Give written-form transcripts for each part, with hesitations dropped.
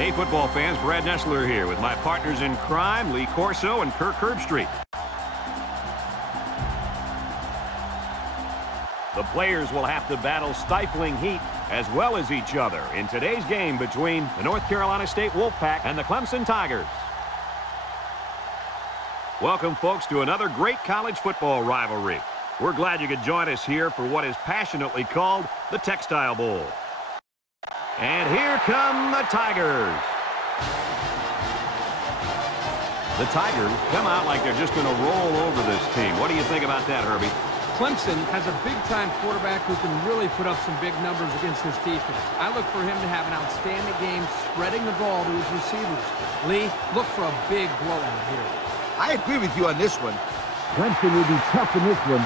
Hey, football fans, Brad Nessler here with my partners in crime, Lee Corso and Kirk Herbstreit. The players will have to battle stifling heat as well as each other in today's game between the North Carolina State Wolfpack and the Clemson Tigers. Welcome, folks, to another great college football rivalry. We're glad you could join us here for what is passionately called the Textile Bowl. And here come the Tigers. The Tigers come out like they're just going to roll over this team. What do you think about that, Herbie? Clemson has a big-time quarterback who can really put up some big numbers against this defense. I look for him to have an outstanding game spreading the ball to his receivers. Lee, look for a big blowout here. I agree with you on this one. Clemson will be tough in this one.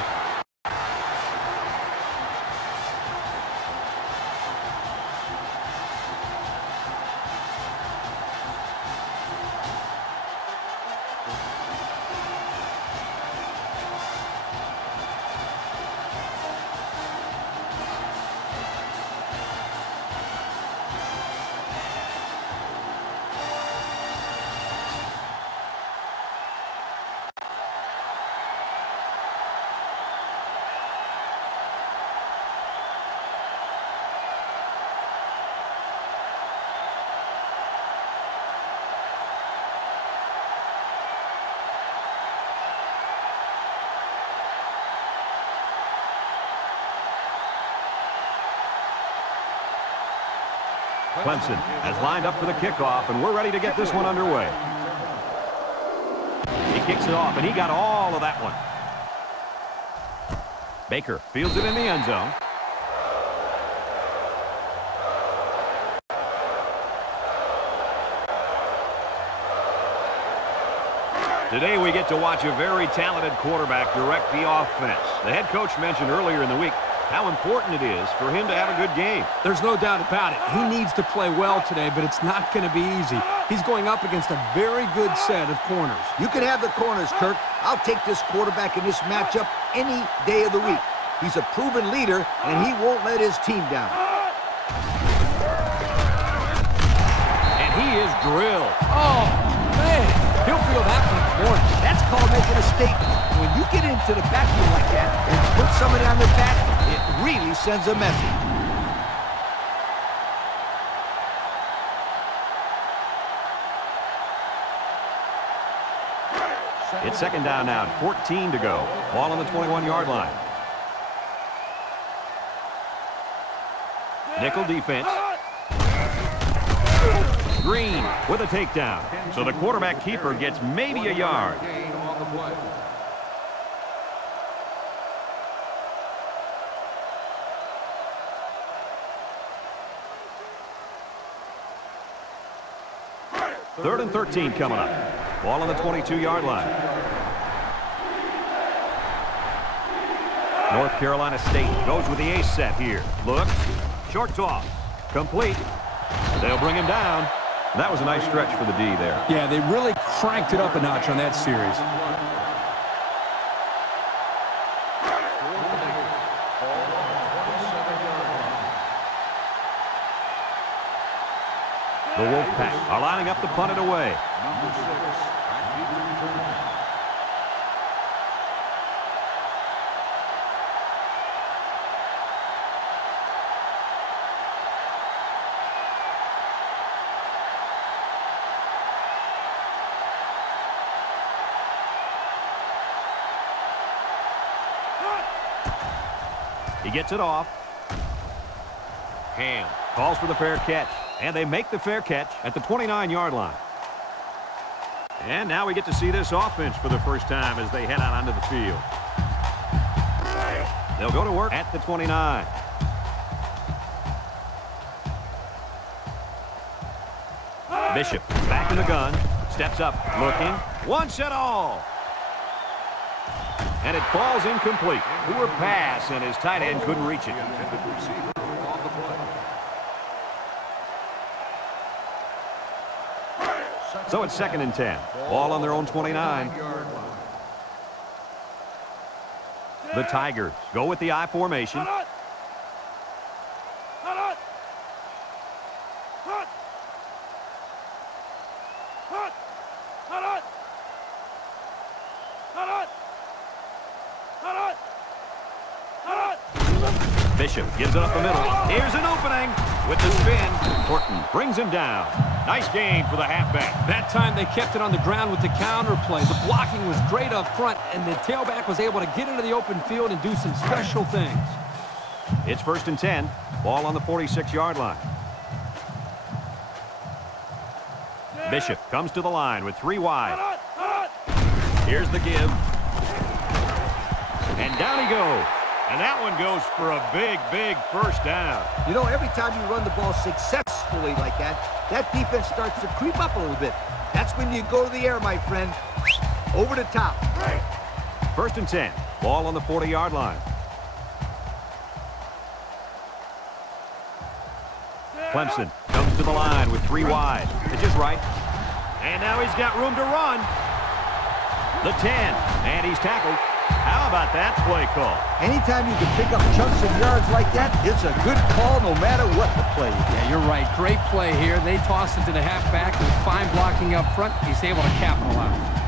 Clemson has lined up for the kickoff, and we're ready to get this one underway. He kicks it off, and he got all of that one. Baker fields it in the end zone. Today we get to watch a very talented quarterback direct the offense. The head coach mentioned earlier in the week how important it is for him to have a good game. There's no doubt about it. He needs to play well today, but it's not going to be easy. He's going up against a very good set of corners. You can have the corners, Kirk. I'll take this quarterback in this matchup any day of the week. He's a proven leader, and he won't let his team down. And he is drilled. Oh, man. He'll feel that much more. That's called making a statement. When you get into the backfield like that and put somebody on their back, it really sends a message. It's second down now, 14 to go. Ball on the 21-yard line. Nickel defense. Green with a takedown. So the quarterback keeper gets maybe a yard. Third and 13 coming up. Ball on the 22-yard line. North Carolina State goes with the ace set here. Looks. Short toss. Complete. They'll bring him down. That was a nice stretch for the D there. Yeah, they really cranked it up a notch on that series. The Wolfpack are lining up to punt it away. He gets it off. Ham calls for the fair catch. And they make the fair catch at the 29-yard line. And now we get to see this offense for the first time as they head out onto the field. They'll go to work at the 29. Bishop back in the gun. Steps up, looking. One set all. And it falls incomplete. Poor pass, and his tight end couldn't reach it. So it's second and 10. Ball on their own 29. The Tigers go with the I formation. Bishop gives it up the middle. Here's an opening with the spin. Horton brings him down. Nice gain for the halfback. That time they kept it on the ground with the counter play. The blocking was great up front, and the tailback was able to get into the open field and do some special things. It's 1st and 10. Ball on the 46-yard line. Bishop comes to the line with 3 wide. Here's the give. And down he goes. And that one goes for a big, big first down. You know, every time you run the ball successfully like that, that defense starts to creep up a little bit. That's when you go to the air, my friend. Over the top. 1st and 10. Ball on the 40-yard line. Clemson comes to the line with 3 wide. Pitches right. And now he's got room to run. The 10. And he's tackled. How about that play call? Anytime you can pick up chunks of yards like that, it's a good call no matter what the play is. Yeah, you're right. Great play here. They toss it to the halfback with fine blocking up front. He's able to capitalize.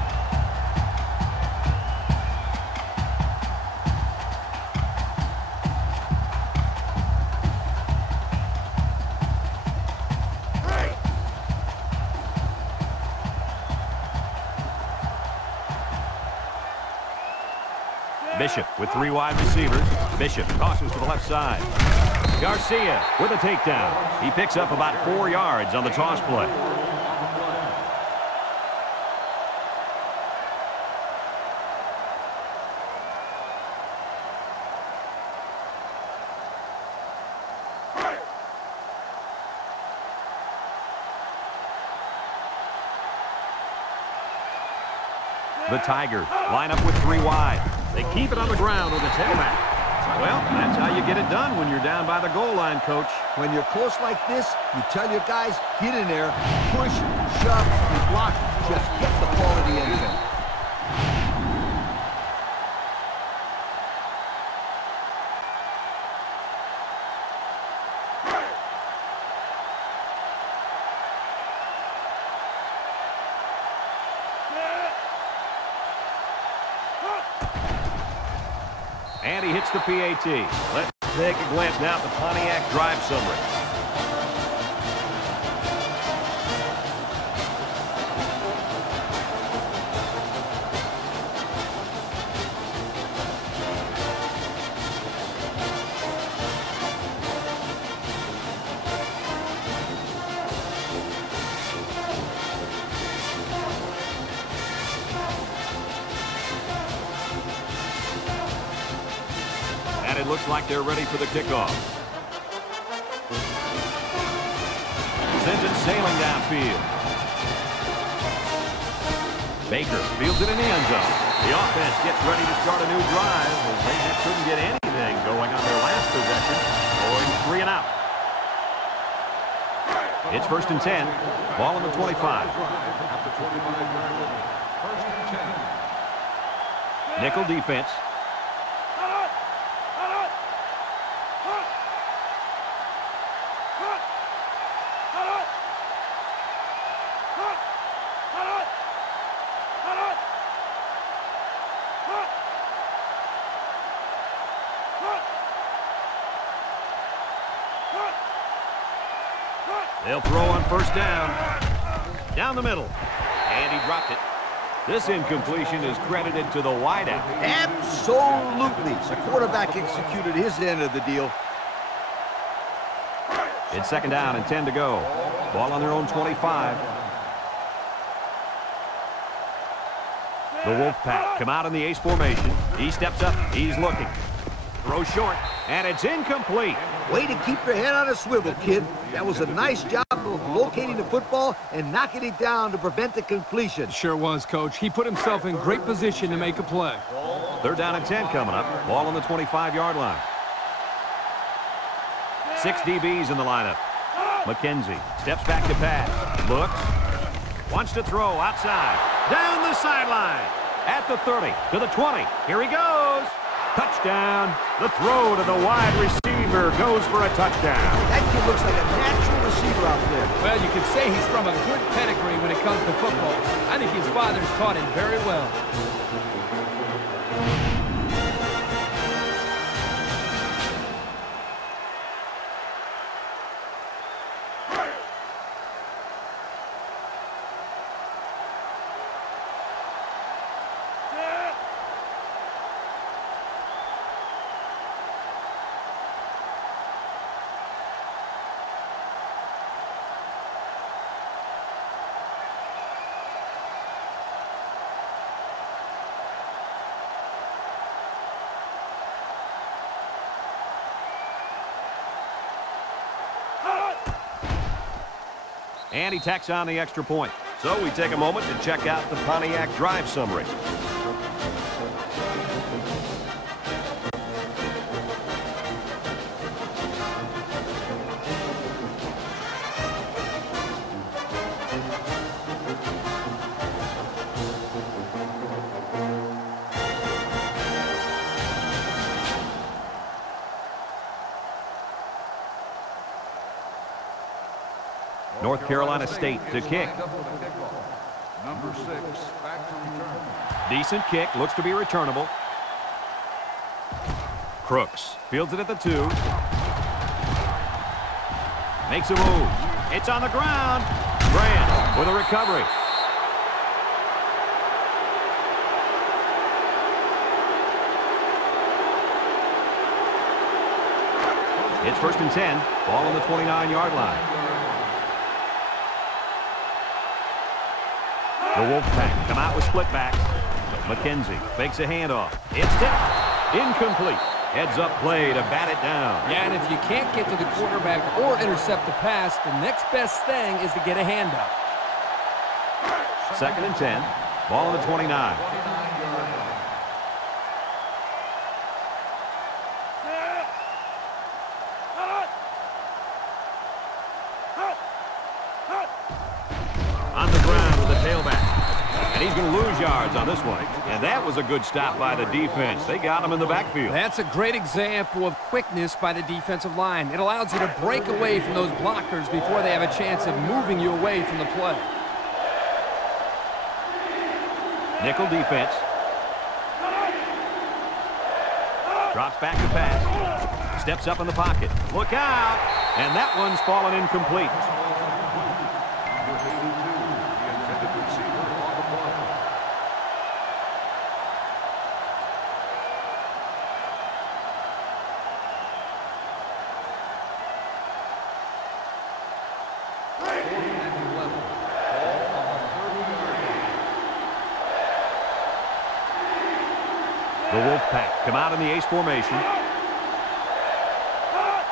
Bishop with 3 wide receivers. Bishop tosses to the left side. Garcia with a takedown. He picks up about 4 yards on the toss play. The Tigers line up with 3 wide. They keep it on the ground with the tailback. Well, that's how you get it done when you're down by the goal line, Coach. When you're close like this, you tell your guys, get in there, push, shove, and block. Just get the ball to the end zone. And he hits the PAT. Let's take a glance now at the Pontiac drive summary. And it looks like they're ready for the kickoff. Sends it sailing downfield. Baker fields it in the end zone. The offense gets ready to start a new drive as they just couldn't get anything going on their last possession. Going 3 and out. It's 1st and 10. Ball on the 25. Nickel defense. They'll throw on 1st down. Down the middle. And he dropped it. This incompletion is credited to the wideout. Absolutely. The quarterback executed his end of the deal. It's 2nd down and 10 to go. Ball on their own 25. The Wolfpack come out in the ace formation. He steps up. He's looking. Throw short. And it's incomplete. Way to keep your head on a swivel, kid. That was a nice job of locating the football and knocking it down to prevent the completion. Sure was, Coach. He put himself in great position to make a play. 3rd down and 10 coming up. Ball on the 25-yard line. 6 DBs in the lineup. McKenzie steps back to pass. Looks. Wants to throw outside. Down the sideline. At the 30. To the 20. Here he goes. Touchdown. The throw to the wide receiver goes for a touchdown. That kid looks like a natural receiver out there. Well, you could say he's from a good pedigree when it comes to football. I think his father's taught him very well. And he tacks on the extra point. So we take a moment to check out the Pontiac drive summary. North Carolina State to kick. Number 6, back to return. Decent kick, looks to be returnable. Crooks fields it at the 2. Makes a move. It's on the ground. Grant with a recovery. It's 1st and 10. Ball on the 29-yard line. The Wolfpack come out with split backs. McKenzie fakes a handoff. It's tipped. Incomplete. Heads up play to bat it down. Yeah, and if you can't get to the quarterback or intercept the pass, the next best thing is to get a handoff. 2nd and 10. Ball on the 29. On the ground with the tailback. And he's going to lose yards on this one. And that was a good stop by the defense. They got him in the backfield. That's a great example of quickness by the defensive line. It allows you to break away from those blockers before they have a chance of moving you away from the play. Nickel defense. Drops back to pass. Steps up in the pocket. Look out! And that one's fallen incomplete. The Wolfpack come out in the ace formation.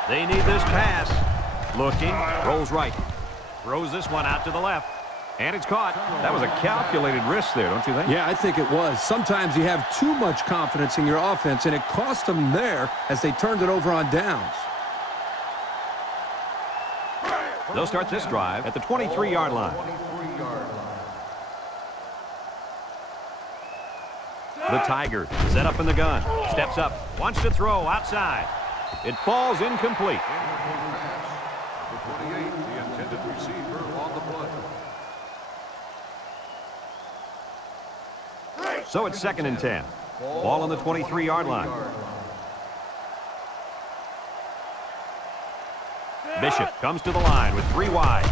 They need this pass. Looking, rolls right. Throws this one out to the left. And it's caught. That was a calculated risk there, don't you think? Yeah, I think it was. Sometimes you have too much confidence in your offense, and it cost them there as they turned it over on downs. They'll start this drive at the 23-yard line. The Tigers set up in the gun. Steps up. Wants to throw outside. It falls incomplete. The 28, the intended receiver on the play. So it's 2nd and 10. Ball on the 23-yard line. Bishop comes to the line with 3 wide.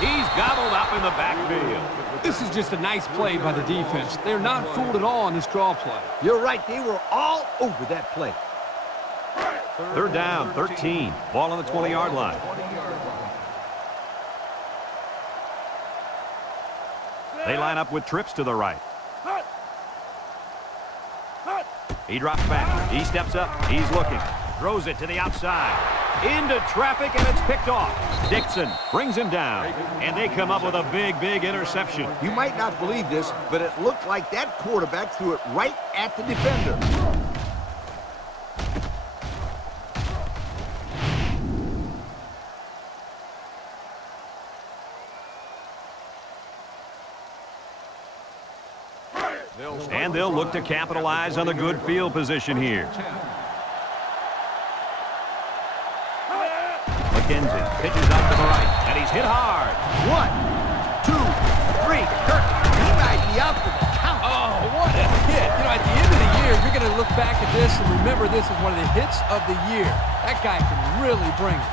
He's gobbled up in the backfield. This is just a nice play by the defense. They're not fooled at all on this draw play. You're right. They were all over that play. 3rd down, 13. Ball on the 20-yard line. They line up with trips to the right. He drops back. He steps up. He's looking. Throws it to the outside. Into traffic, and it's picked off. Dixon brings him down, and they come up with a big, big interception. You might not believe this, but it looked like that quarterback threw it right at the defender. And they'll look to capitalize on the good field position here. McKenzie pitches out to the right, and he's hit hard. 1, 2, 3. Kirk, he might be out for the count. Oh, what a hit. You know, at the end of the year, you're going to look back at this and remember this as one of the hits of the year. That guy can really bring it.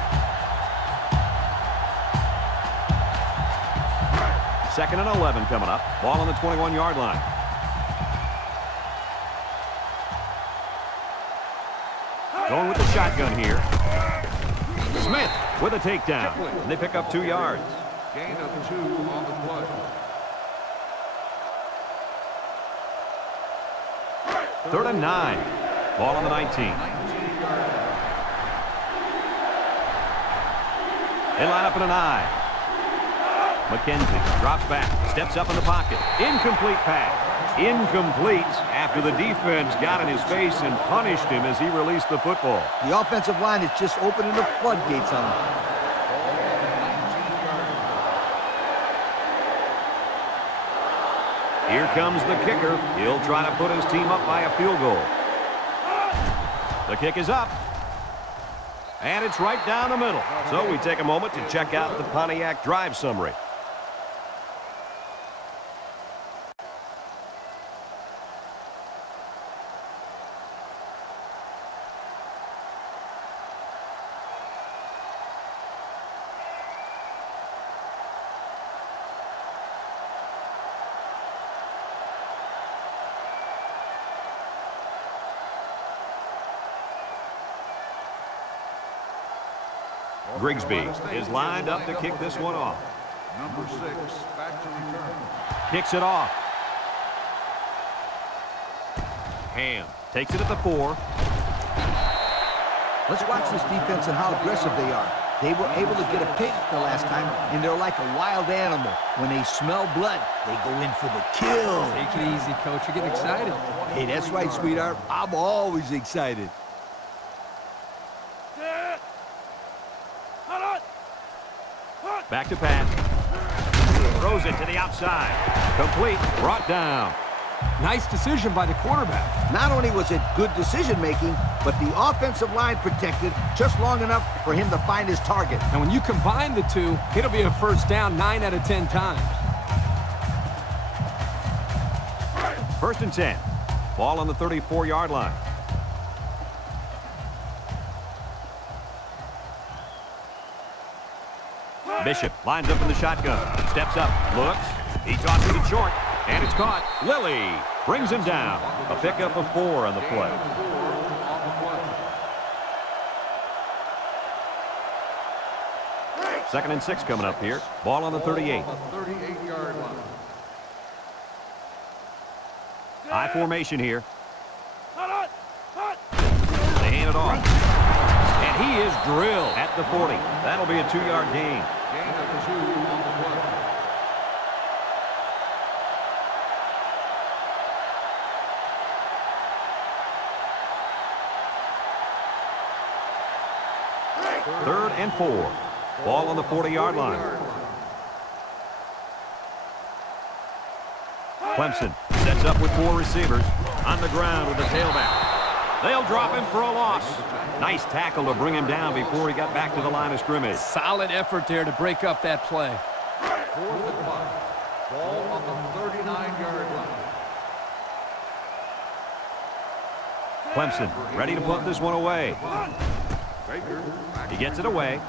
2nd and 11 coming up. Ball on the 21-yard line. Going with the shotgun here. Smith with a takedown. And they pick up 2 yards. Gain of 2 on the play. 3rd and 9. Ball on the 19. They line up in an I. McKenzie drops back, steps up in the pocket. Incomplete pass. Incomplete after the defense got in his face and punished him as he released the football. The offensive line is just opening the floodgates on him. Here comes the kicker. He'll try to put his team up by a field goal. The kick is up. And it's right down the middle. So we take a moment to check out the Pontiac drive summary. Grigsby is lined up to kick this one off. Number 6, back to return. Kicks it off. Ham takes it at the 4. Let's watch this defense and how aggressive they are. They were able to get a pick the last time, and they're like a wild animal. When they smell blood, they go in for the kill. Take it easy, Coach. You're getting excited. Hey, that's right, sweetheart. I'm always excited. Back to pass. Throws it to the outside. Complete. Brought down. Nice decision by the quarterback. Not only was it good decision-making, but the offensive line protected just long enough for him to find his target. And when you combine the two, it'll be a first down 9 out of 10 times. 1st and 10. Ball on the 34-yard line. Bishop lines up in the shotgun. Steps up. Looks. He tosses it short. And it's caught. Lilly brings him down. A pickup of 4 on the play. Second and 6 coming up here. Ball on the 38. 38-yard line. High formation here. They hand it off. And he is drilled at the 40. That'll be a 2-yard gain. Gain of 2 on the play. Third and 4. Ball on the 40-yard line. Clemson sets up with 4 receivers. On the ground with the tailback. They'll drop him for a loss. Nice tackle to bring him down before he got back to the line of scrimmage. Solid effort there to break up that play. 4th and 5. Ball on the 39-yard line. Clemson ready to put this one away. Baker. He gets it away.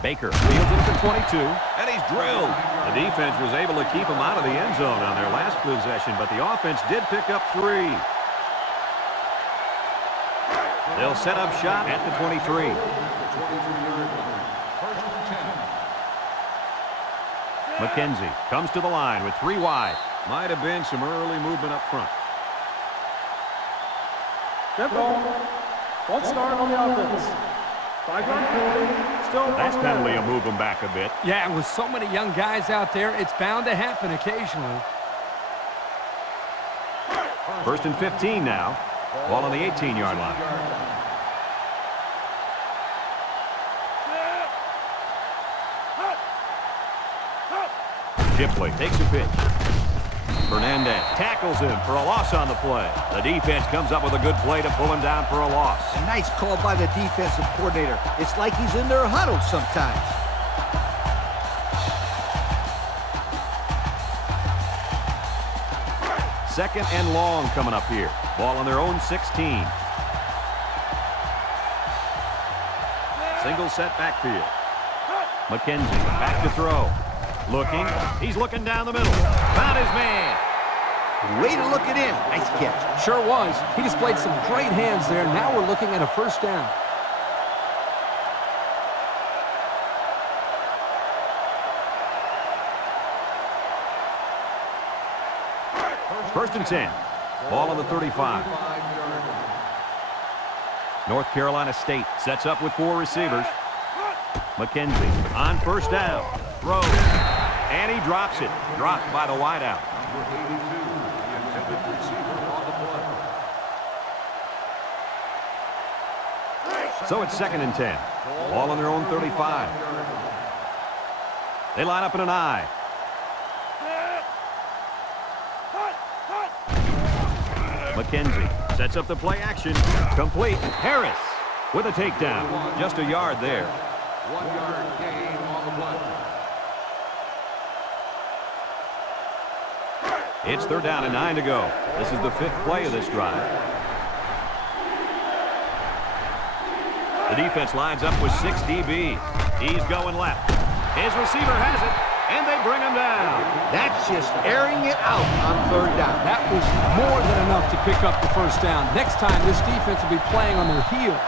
Baker fields it for 22, and he's drilled. The defense was able to keep him out of the end zone on their last possession, but the offense did pick up 3. They'll set up shop at the 23. 23-yard line. 1st and 10. McKenzie comes to the line with 3 wide. Might have been some early movement up front. Get ball. One start on the offense. 5-yard penalty. Still That's penalty will move them back a bit. Yeah, with so many young guys out there, it's bound to happen occasionally. 1st and 15 now. Ball on the 18-yard line. Shipley takes a pitch. Fernandez tackles him for a loss on the play. The defense comes up with a good play to pull him down for a loss. A nice call by the defensive coordinator. It's like he's in their huddle sometimes. Second and long coming up here. Ball on their own 16. Single set backfield. McKenzie back to throw. Looking. He's looking down the middle. Found his man. Way to look it in. Nice catch. Sure was. He displayed some great hands there. Now we're looking at a first down. First and 10. Ball on the 35. North Carolina State sets up with 4 receivers. McKenzie on first down. Throws. And he drops it. Dropped by the wideout. Number 82, the intended receiver on the play. So it's 2nd and 10. Ball on their own 35. They line up in an I. McKenzie sets up the play action. Complete. Harris with a takedown. Just a yard there. 1 yard gain on the play. It's 3rd down and 9 to go. This is the 5th play of this drive. The defense lines up with 6 DBs. He's going left. His receiver has it, and they bring him down. That's just airing it out on 3rd down. That was more than enough to pick up the first down. Next time, this defense will be playing on their heels.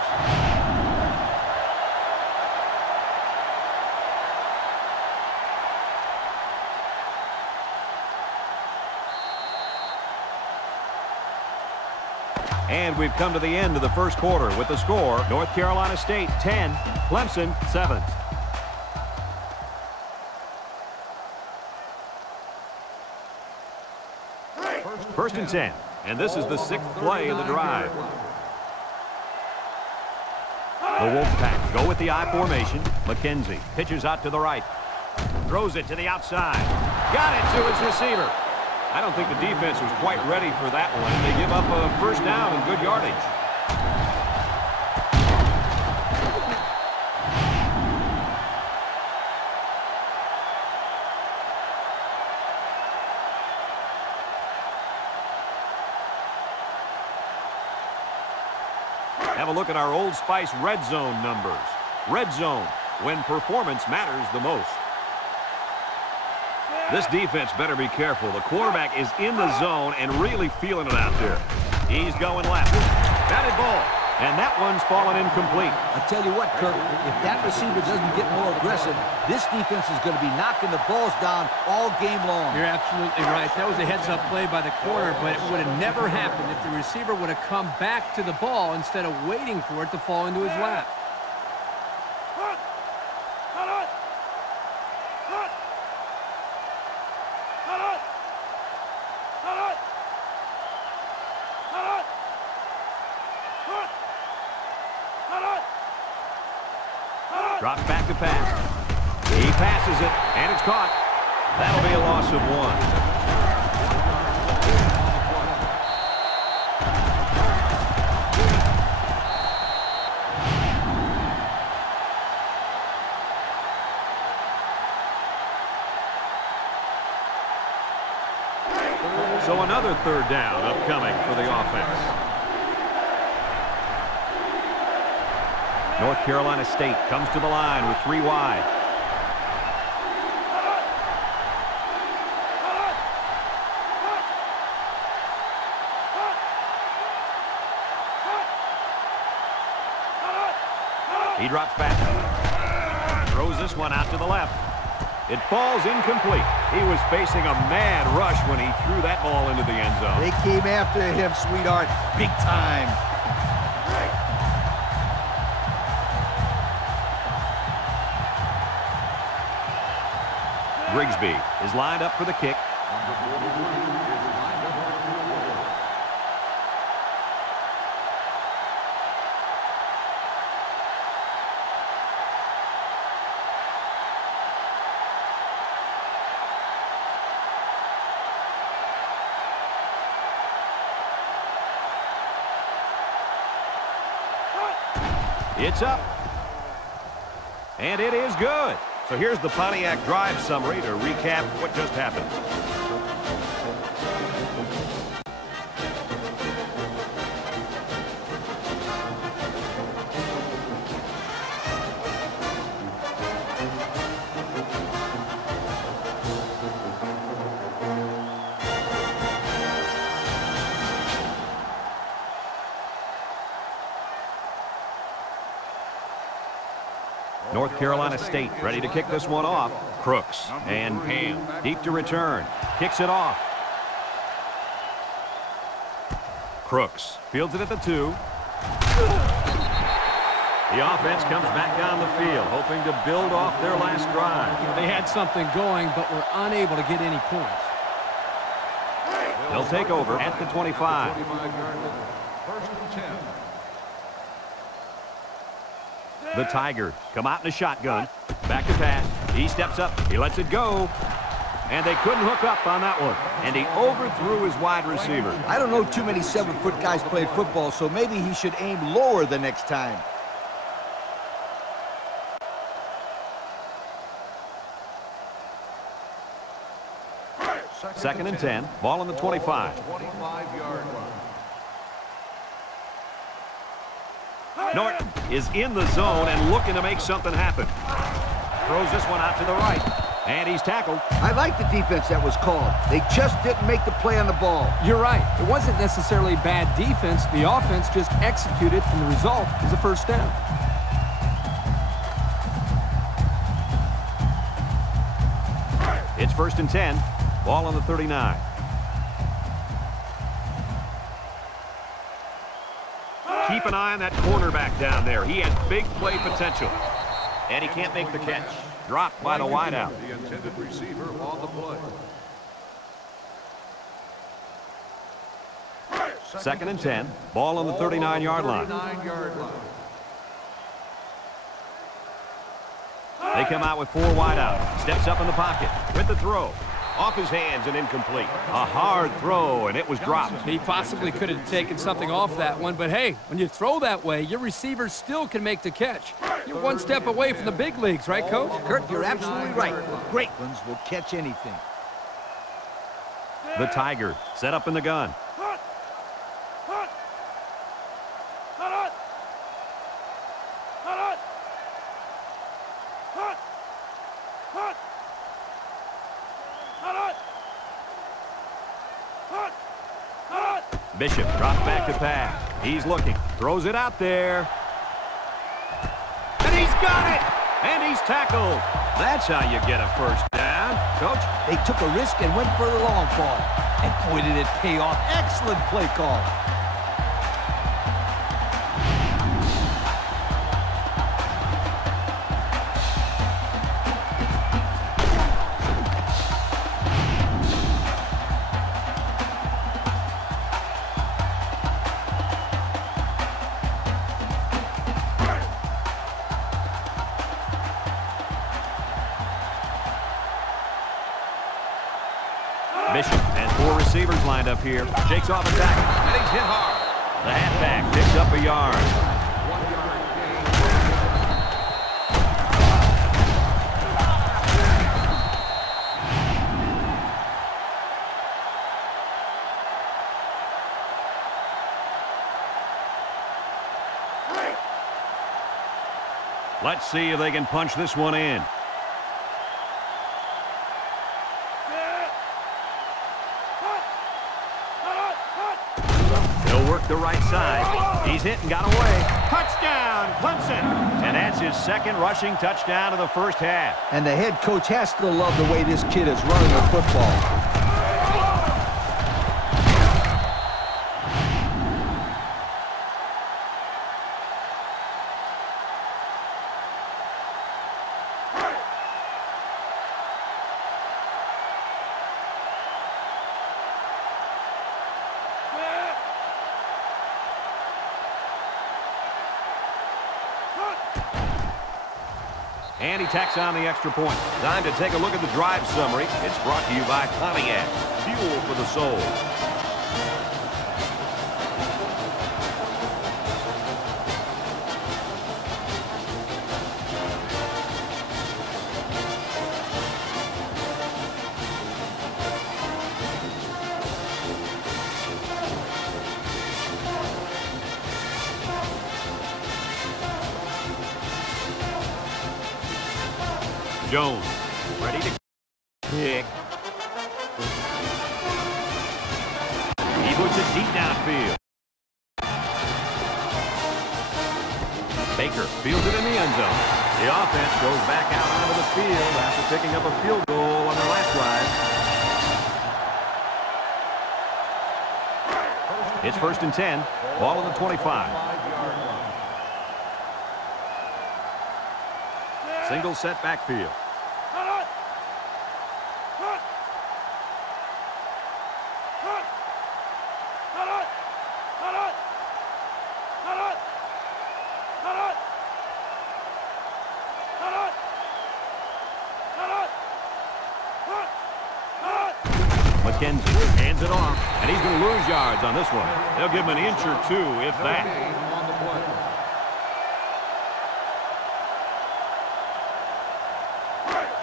And we've come to the end of the first quarter with the score, North Carolina State 10, Clemson 7. First and 10, and this is the 6th play of the drive. The Wolfpack go with the I formation. McKenzie pitches out to the right. Throws it to the outside. Got it to his receiver. I don't think the defense was quite ready for that one. They give up a first down and good yardage. Have a look at our Old Spice red zone numbers. Red zone, when performance matters the most. This defense better be careful. The quarterback is in the zone and really feeling it out there. He's going left. Batted ball. And that one's fallen incomplete. I tell you what, Kirk, if that receiver doesn't get more aggressive, this defense is going to be knocking the balls down all game long. You're absolutely right. That was a heads-up play by the corner, but it would have never happened if the receiver would have come back to the ball instead of waiting for it to fall into his lap. Drops back to pass. He passes it, and it's caught. That'll be a loss of 1. So another 3rd down upcoming for the offense. North Carolina State comes to the line with 3 wide. He drops back. Throws this one out to the left. It falls incomplete. He was facing a mad rush when he threw that ball into the end zone. They came after him, sweetheart, big time. Grigsby is lined up for the kick. It's up. And it is good. So here's the Pontiac drive summary to recap what just happened. North Carolina State ready to kick this one off. Crooks and Ham deep to return. Kicks it off. Crooks fields it at the 2. The offense comes back down the field, hoping to build off their last drive. They had something going, but were unable to get any points. They'll take over at the 25. 25-yard line. First and 10. The Tigers come out in a shotgun. Back to pass. He steps up. He lets it go. And they couldn't hook up on that one. And he overthrew his wide receiver. I don't know too many 7-foot guys play football, so maybe he should aim lower the next time. Second and 10. Ball on the 25. 25-yard line. Norton is in the zone and looking to make something happen. Throws this one out to the right. And he's tackled. I like the defense that was called. They just didn't make the play on the ball. You're right. It wasn't necessarily bad defense. The offense just executed, and the result is a first down. It's first and 10. Ball on the 39. Keep an eye on that cornerback down there. He has big play potential. And he can't make the catch. Dropped by the wideout. The intended receiver on the play. Second and 10. Ball on the 39-yard line. 39-yard line. They come out with 4 wideout. Steps up in the pocket. With the throw. Off his hands and incomplete. A hard throw, and it was dropped. He possibly could have taken something off that one, but hey, when you throw that way, your receiver still can make the catch. You're one step away from the big leagues, right, Coach? Kurt, you're absolutely right. Great ones will catch anything. The Tigers set up in the gun. Bishop drops back to pass. He's looking. Throws it out there. And he's got it! And he's tackled. That's how you get a first down. Coach? They took a risk and went for the long ball. And boy, did it pay off. Excellent play call. Bishop has 4 receivers lined up here. Shakes off a tackle, and he's hit hard. The halfback picks up a yard. 1 yard gain. Let's see if they can punch this one in. The right side. He's hit and got away. Touchdown, Clemson. And that's his second rushing touchdown of the first half. And the head coach has to love the way this kid is running the football. And he tacks on the extra point. Time to take a look at the drive summary. It's brought to you by Pontiac. Fuel for the soul. Jones, ready to kick. He puts it deep downfield. Baker fields it in the end zone. The offense goes back out onto the field after picking up a field goal on their last drive. It's first and 10. Ball on the 25. Single set backfield. McKenzie hands it off, and he's going to lose yards on this one. They'll give him an inch or two, if that.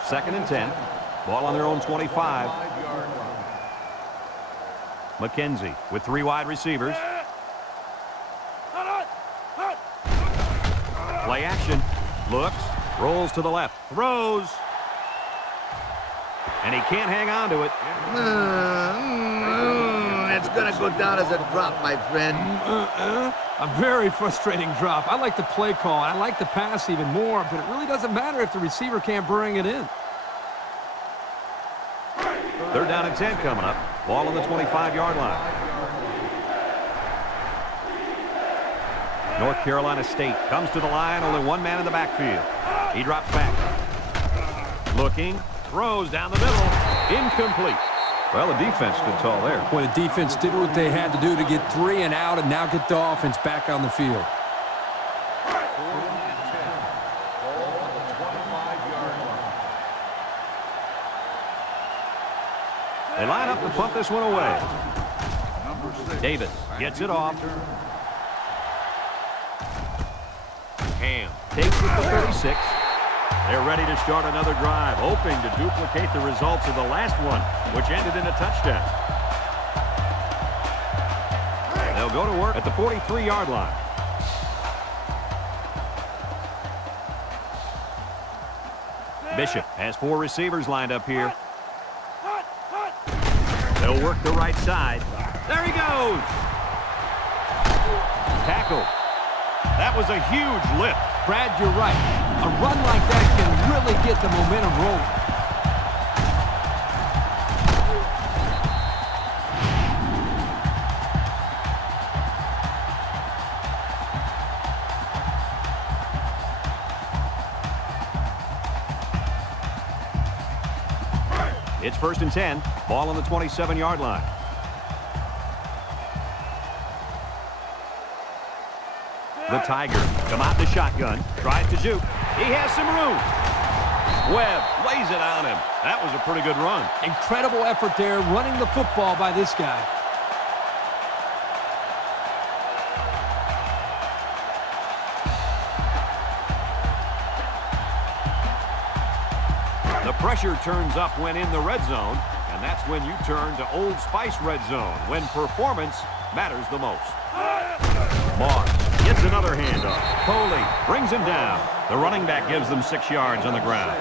Second and 10. Ball on their own 25. McKenzie with 3 wide receivers. Play action. Looks. Rolls to the left. Throws. And he can't hang on to it. It's going to go down as a drop, my friend. A very frustrating drop. I like the play call. I like the pass even more, but it really doesn't matter if the receiver can't bring it in. Third down and 10 coming up. Ball on the 25-yard line. North Carolina State comes to the line. Only one man in the backfield. He drops back. Looking. Throws down the middle. Incomplete. Well, the defense stood tall there. Well, the defense did what they had to do to get 3 and out and now get the offense back on the field. They line up to punt this one away. Davis gets it off. Ham takes it to 36. They're ready to start another drive, hoping to duplicate the results of the last one, which ended in a touchdown. They'll go to work at the 43-yard line. Bishop has 4 receivers lined up here. They'll work the right side. There he goes. Tackle. That was a huge lift. Brad, you're right. A run like that can really get the momentum rolling. It's first and 10. Ball on the 27-yard line. The Tigers come out in the shotgun. Tries to shoot. He has some room. Webb lays it on him. That was a pretty good run. Incredible effort there running the football by this guy. The pressure turns up when in the red zone, and that's when you turn to Old Spice red zone, when performance matters the most. Moss gets another handoff. Coley brings him down. The running back gives them 6 yards on the ground.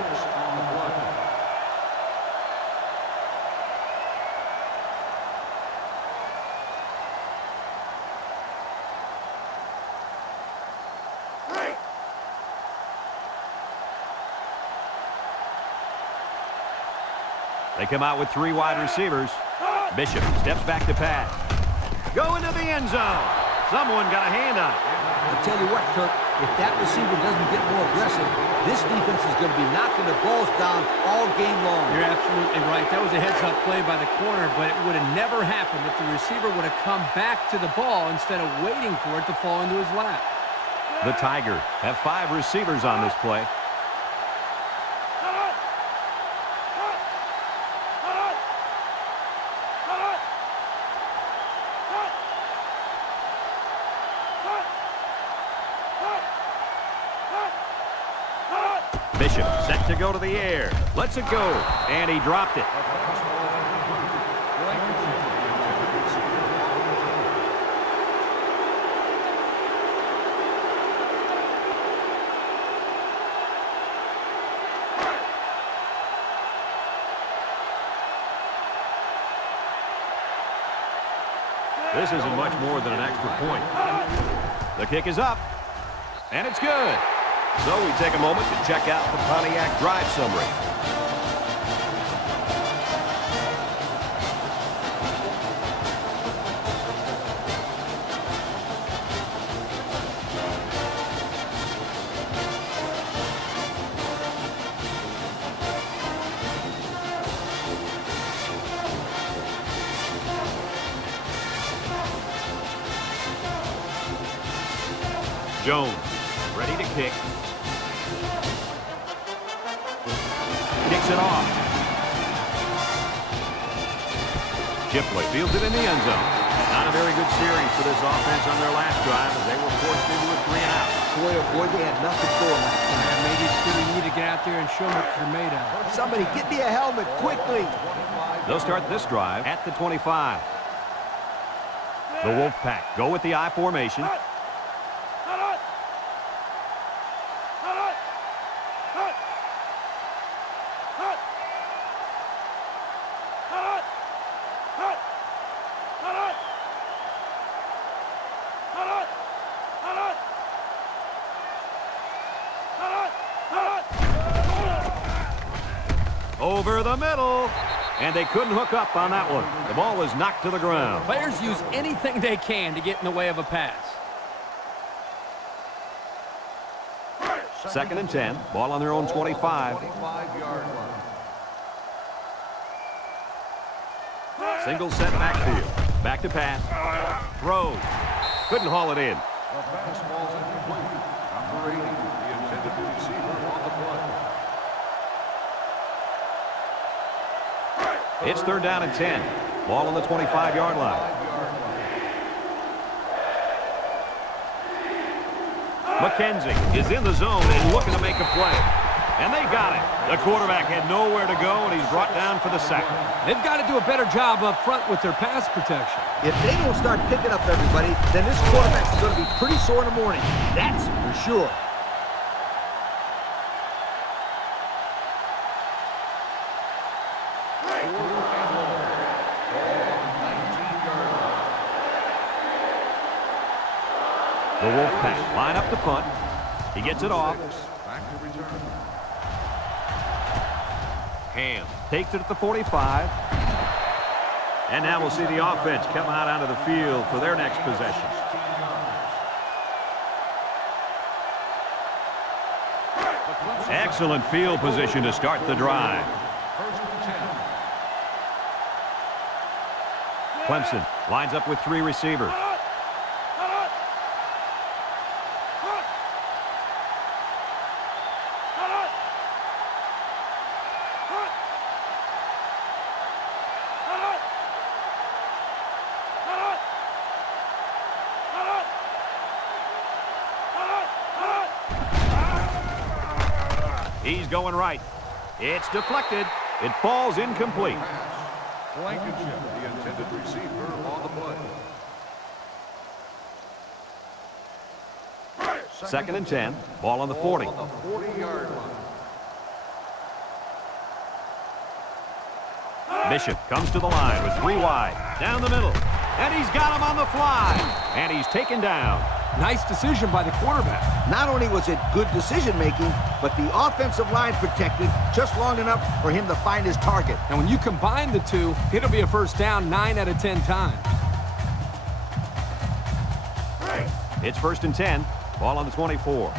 They come out with 3 wide receivers. Bishop steps back to pass. Go into the end zone. Someone got a hand on it. I'll tell you what, Kirk, if that receiver doesn't get more aggressive, this defense is going to be knocking the balls down all game long. You're absolutely right. That was a heads-up play by the corner, but it would have never happened if the receiver would have come back to the ball instead of waiting for it to fall into his lap. The Tigers have 5 receivers on this play. Bishop set to go to the air. Lets it go. And he dropped it. This isn't much more than an extra point. The kick is up. And it's good. So we take a moment to check out the Pontiac drive summary. Jones, ready to kick. Kicks it off. Shipley fields it in the end zone. Not a very good series for this offense on their last drive as they were forced into a 3-and-out. Boy, oh boy, they had nothing going last time. And maybe it's good you need to get out there and show them what you're made of. Somebody get me a helmet quickly. They'll start this drive at the 25. The Wolfpack go with the I formation. Over the middle. And they couldn't hook up on that one. The ball was knocked to the ground. Players use anything they can to get in the way of a pass. 2nd and 10. Ball on their own 25. Single set backfield. Back to pass. Throws. Couldn't haul it in. The pass ball's incomplete. Number 80, the intended receiver on the play. It's 3rd down and 10. Ball on the 25-yard line. McKenzie is in the zone and looking to make a play. And they got it. The quarterback had nowhere to go, and he's brought down for the sack. They've got to do a better job up front with their pass protection. If they don't start picking up everybody, then this quarterback's going to be pretty sore in the morning. That's for sure. The Wolfpack line up the punt. He gets it off. Back to return. Ham takes it at the 45. And now we'll see the offense come out onto the field for their next possession. Excellent field position to start the drive. 1st and 10. Clemson lines up with 3 receivers. He's going right. It's deflected. It falls incomplete. Pass. Blankenship, the intended receiver on the play. 2nd and 10. Ball on the 40. On the 40-yard line. Bishop comes to the line with 3 wide. Down the middle. And he's got him on the fly. And he's taken down. Nice decision by the quarterback. Not only was it good decision-making, but the offensive line protected just long enough for him to find his target. And when you combine the two, it'll be a first down 9 out of 10 times. It's 1st and 10. Ball on the 24.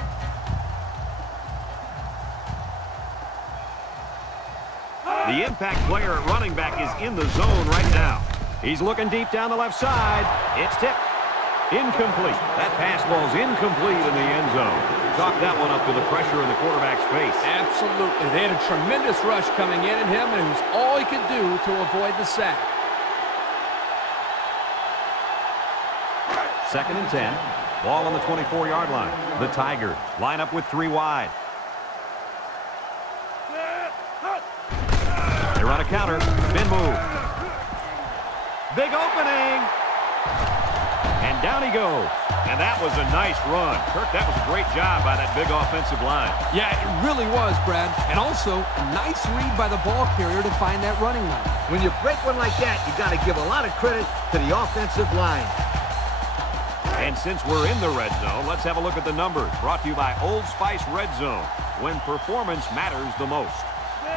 The impact player at running back is in the zone right now. He's looking deep down the left side. It's tipped. Incomplete. That pass ball's incomplete in the end zone. Chalk that one up to the pressure in the quarterback's face. Absolutely. They had a tremendous rush coming in at him, and it was all he could do to avoid the sack. 2nd and 10. Ball on the 24-yard line. The Tigers line up with 3 wide. They run a counter. Spin move. Big opening. And down he goes. And that was a nice run. Kirk, that was a great job by that big offensive line. Yeah, it really was, Brad. And also, a nice read by the ball carrier to find that running line. When you break one like that, you got to give a lot of credit to the offensive line. And since we're in the red zone, let's have a look at the numbers. Brought to you by Old Spice Red Zone, when performance matters the most.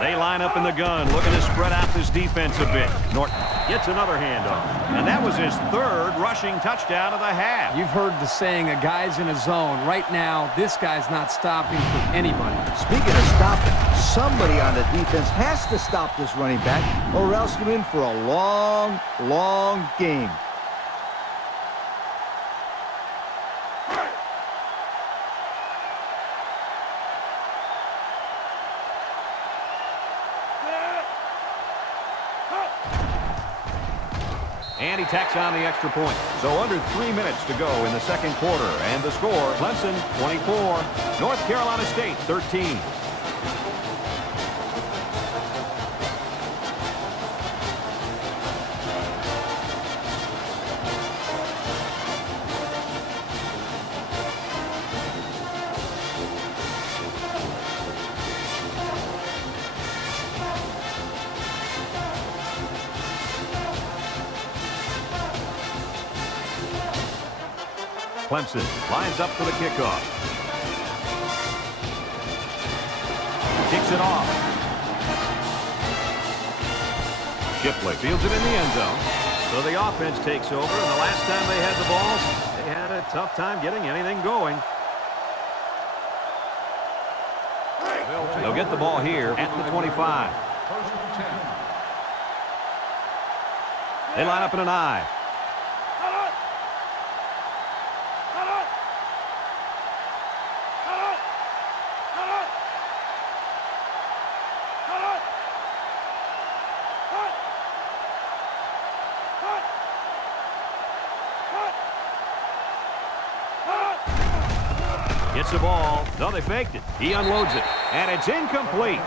They line up in the gun, looking to spread out this defense a bit. Norton gets another handoff. And that was his 3rd rushing touchdown of the half. You've heard the saying, a guy's in a zone. Right now, this guy's not stopping for anybody. Speaking of stopping, somebody on the defense has to stop this running back, or else you're in for a long, long game. And he tacks on the extra point. So under 3 minutes to go in the second quarter. And the score, Clemson 24, North Carolina State 13. Clemson lines up for the kickoff. Kicks it off. Shipley fields it in the end zone. So the offense takes over, and the last time they had the ball, they had a tough time getting anything going. They'll get the ball here at the 25. They line up in an I. Gets the ball. No, they faked it. He unloads it. And it's incomplete.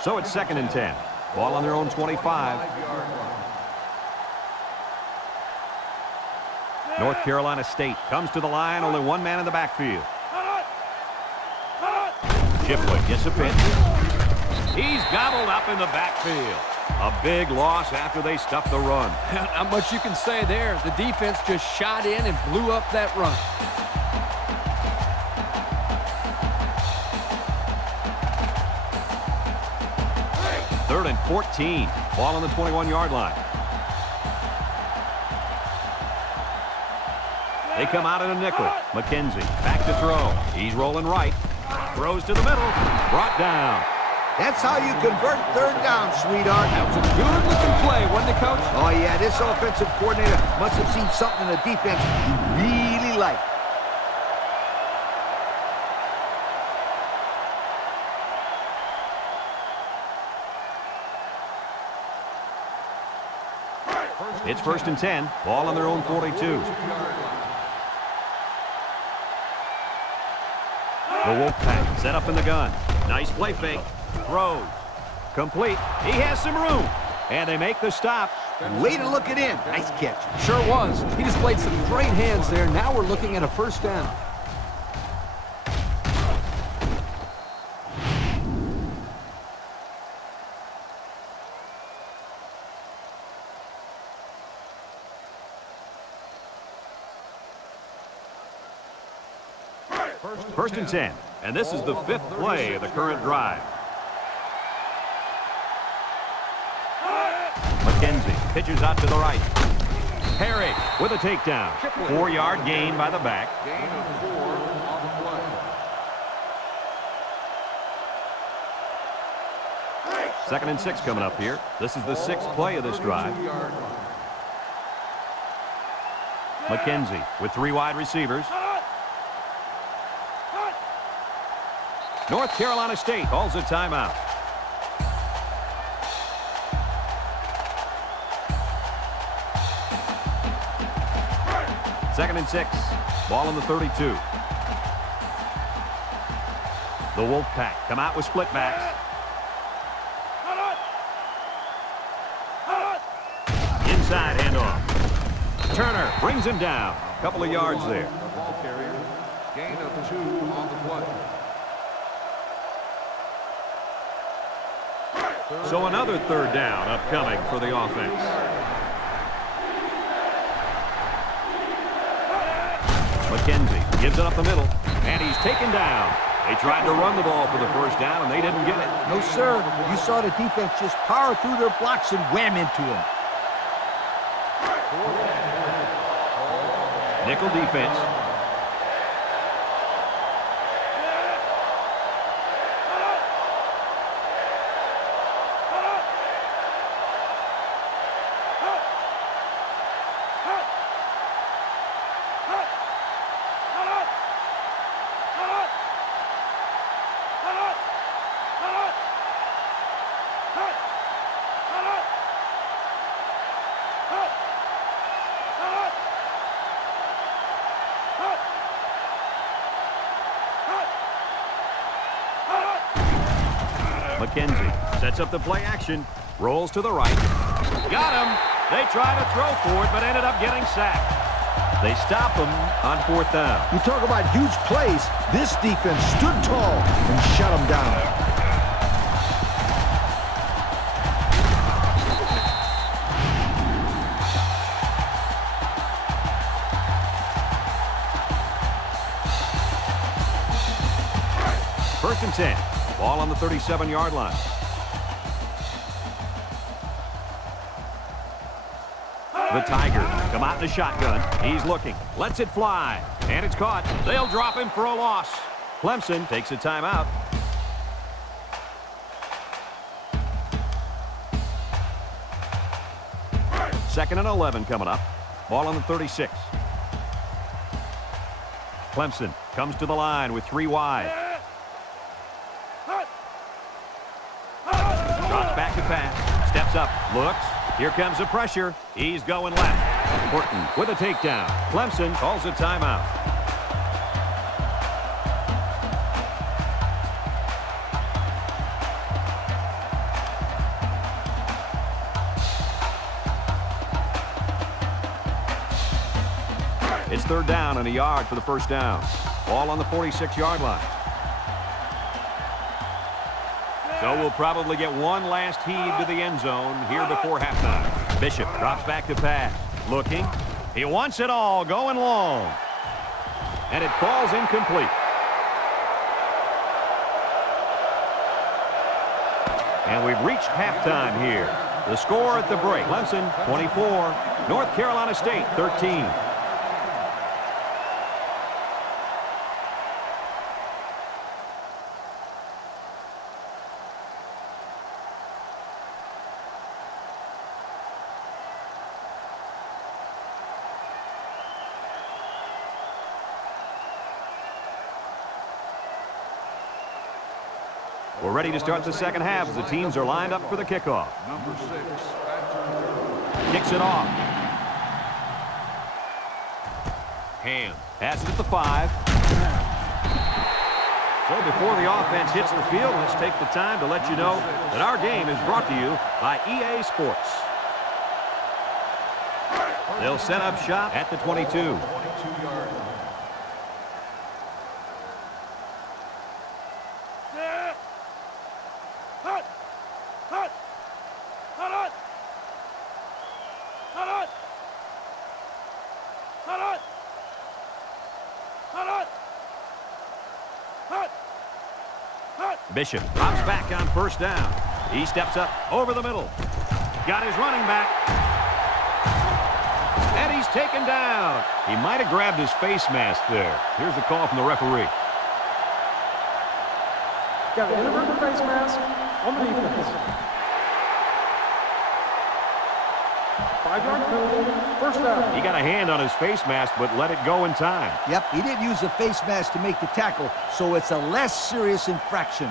So it's 2nd and 10. Ball on their own 25. North Carolina State comes to the line. Only one man in the backfield. Shipley gets a pitch. He's gobbled up in the backfield. A big loss after they stuffed the run. Not much you can say there. The defense just shot in and blew up that run. Third and 14. Ball on the 21-yard line. They come out in a nickel. McKenzie back to throw. He's rolling right. Throws to the middle. Brought down. That's how you convert 3rd down, sweetheart. That was a good-looking play, wasn't it, Coach? Oh, yeah, this offensive coordinator must have seen something in the defense he really liked. It's 1st and 10. Ball on their own 42. The Wolfpack set up in the gun. Nice play fake. Throws. Complete. He has some room. And they make the stop. Way to look it in. Nice catch. Sure was. He displayed some great hands there. Now we're looking at a 1st down. First and 10. And this is the 5th play of the current drive. McKenzie pitches out to the right. Perry with a takedown. 4-yard gain by the back. Gain of 4 on the play. 2nd and 6 coming up here. This is the 6th play of this drive. McKenzie with 3 wide receivers. North Carolina State calls a timeout. Second and 6. Ball on the 32. The Wolfpack come out with split backs. Inside handoff. Turner brings him down. A couple of yards there. The ball carrier. Gain of 2 on the play. So another 3rd down upcoming for the offense. McKenzie gives it up the middle, and he's taken down. They tried to run the ball for the 1st down, and they didn't get it. No, sir. You saw the defense just power through their blocks and wham into them. Nickel defense. McKenzie sets up the play action. Rolls to the right. Got him. They tried to throw for it, but ended up getting sacked. They stop him on 4th down. You talk about huge plays. This defense stood tall and shut them down. First and 10. Ball on the 37-yard line. The Tigers come out in the shotgun. He's looking. Lets it fly. And it's caught. They'll drop him for a loss. Clemson takes a timeout. Second and 11 coming up. Ball on the 36. Clemson comes to the line with 3 wide. Drops back to pass. Steps up. Looks. Here comes the pressure. He's going left. Horton with a takedown. Clemson calls a timeout. It's 3rd down and a yard for the first down. Ball on the 46-yard line. So we'll probably get one last heave to the end zone here before halftime. Bishop drops back to pass. Looking. He wants it all, going long. And it falls incomplete. And we've reached halftime here. The score at the break. Clemson 24, North Carolina State 13. We're ready to start the second half as the teams are lined up for the kickoff. Number 6, Kicks it off. Ham passes it to 5. So before the offense hits the field, let's take the time to let you know that our game is brought to you by EA Sports. They'll set up shop at the 22. 22-yard line. Bishop drops back on 1st down. He steps up over the middle. Got his running back. And he's taken down. He might have grabbed his face mask there. Here's the call from the referee. Got an inadvertent face mask on the defense. 5-yard penalty, 1st down. He got a hand on his face mask, but let it go in time. Yep, he didn't use the face mask to make the tackle, so it's a less serious infraction.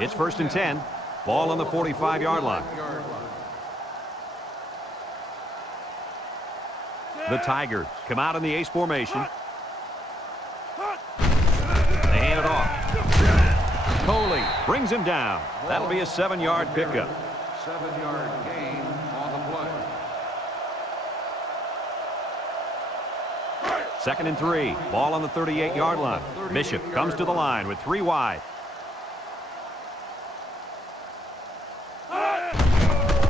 It's 1st and 10. Ball on the 45-yard line. The Tigers come out in the ace formation. They hand it off. Coley brings him down. That'll be a 7-yard pickup. 7-yard gain on the play. 2nd and 3. Ball on the 38-yard line. Bishop comes to the line with 3 wide.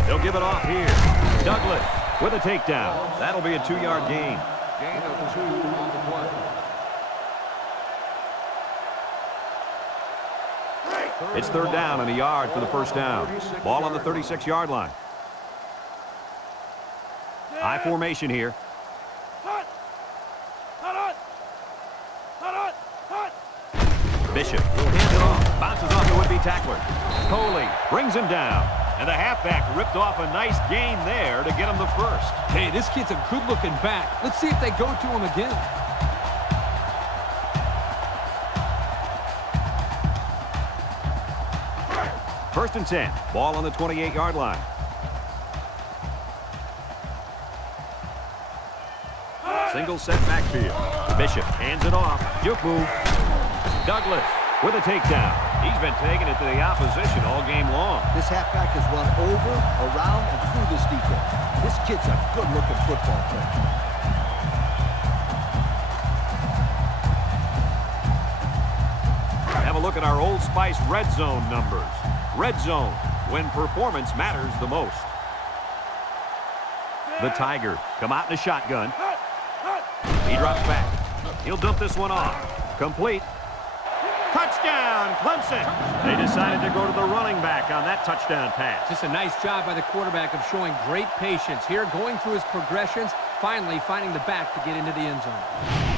They'll give it off here. Douglas with a takedown. That'll be a 2-yard gain. Gain of 2 on the play. It's 3rd down and a yard for the first down. Ball on the 36-yard line. High formation here. Bishop will hand it off. Bounces off the would-be tackler. Coley brings him down. And the halfback ripped off a nice gain there to get him the first. Hey, this kid's a good-looking back. Let's see if they go to him again. First and 10. Ball on the 28-yard line. Single set backfield. Bishop hands it off. Juke move. Douglas with a takedown. He's been taking it to the opposition all game long. This halfback has run over, around, and through this defense. This kid's a good-looking football player. Have a look at our Old Spice red zone numbers. Red zone, when performance matters the most. The Tiger come out in a shotgun. He drops back. He'll dump this one off. Complete. Touchdown, Clemson. They decided to go to the running back on that touchdown pass. Just a nice job by the quarterback of showing great patience here, going through his progressions, finally finding the back to get into the end zone.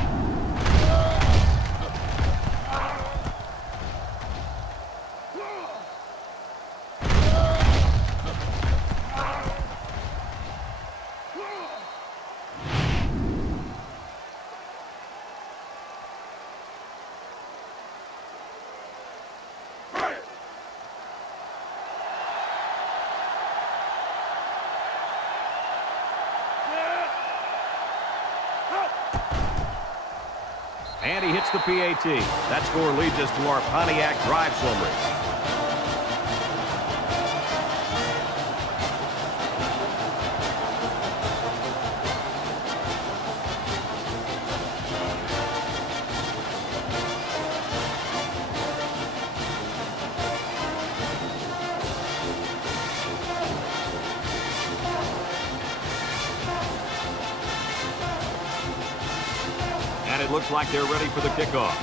And he hits the PAT. That score leads us to our Pontiac drive summary. And it looks like they're ready for the kickoff.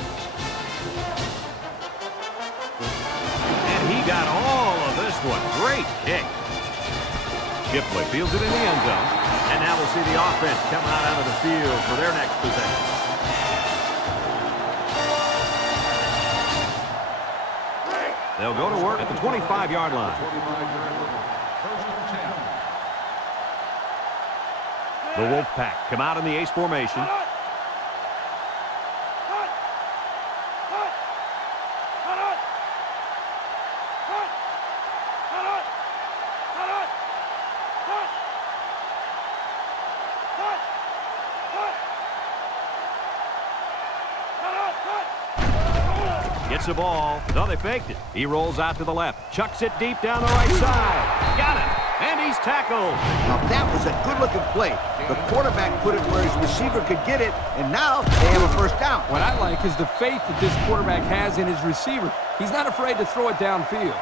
And he got all of this one. Great kick. Shipley fields it in the end zone. And now we'll see the offense come out onto the field for their next possession. They'll go to work at the 25-yard line. The Wolfpack come out in the ace formation. Gets the ball. No, they faked it. He rolls out to the left. Chucks it deep down the right side. Got it. And he's tackled. Now, that was a good-looking play. The quarterback put it where his receiver could get it, and now they have a first down. What I like is the faith that this quarterback has in his receiver. He's not afraid to throw it downfield.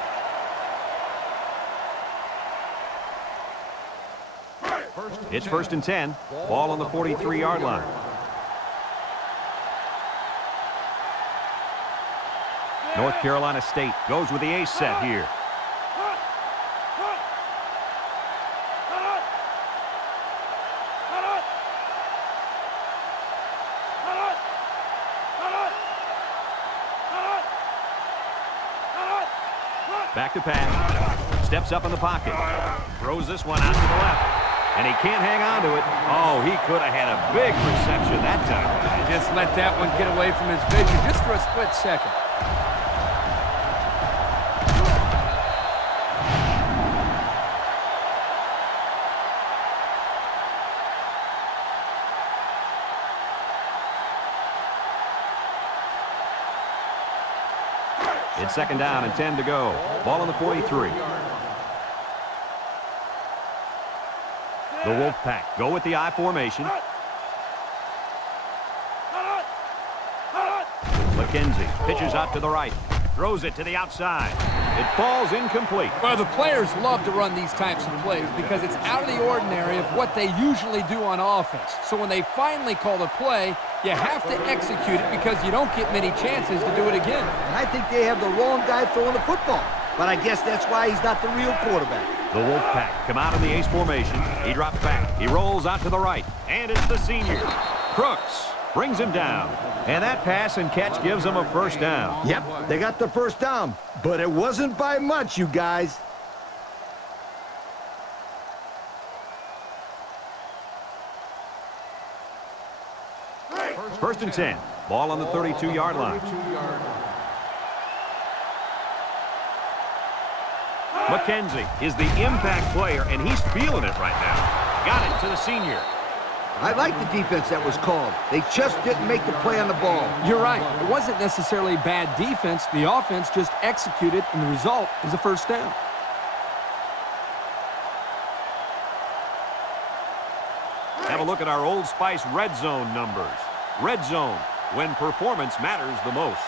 It's 1st and 10. Ball on the 43-yard line. North Carolina State goes with the ace set here. Back to pass. Steps up in the pocket. Throws this one out to the left. And he can't hang on to it. Oh, he could have had a big reception that time. Just let that one get away from his vision just for a split second. It's 2nd down and 10 to go. Ball on the 43. The Wolfpack go with the I formation. McKenzie pitches out to the right. Throws it to the outside. It falls incomplete. Well, the players love to run these types of plays because it's out of the ordinary of what they usually do on offense. So when they finally call the play, you have to execute it because you don't get many chances to do it again. And I think they have the wrong guy throwing the football. But I guess that's why he's not the real quarterback. The Wolfpack come out in the ace formation. He drops back. He rolls out to the right. And it's the senior. Crooks brings him down. And that pass and catch gives them a first down. Yep, they got the first down. But it wasn't by much, you guys. First and 10. Ball on the 32-yard line. McKenzie is the impact player, and he's feeling it right now. Got it to the senior. I like the defense that was called. They just didn't make the play on the ball. You're right. It wasn't necessarily bad defense. The offense just executed, and the result is a first down. Have a look at our Old Spice red zone numbers. Red zone, when performance matters the most.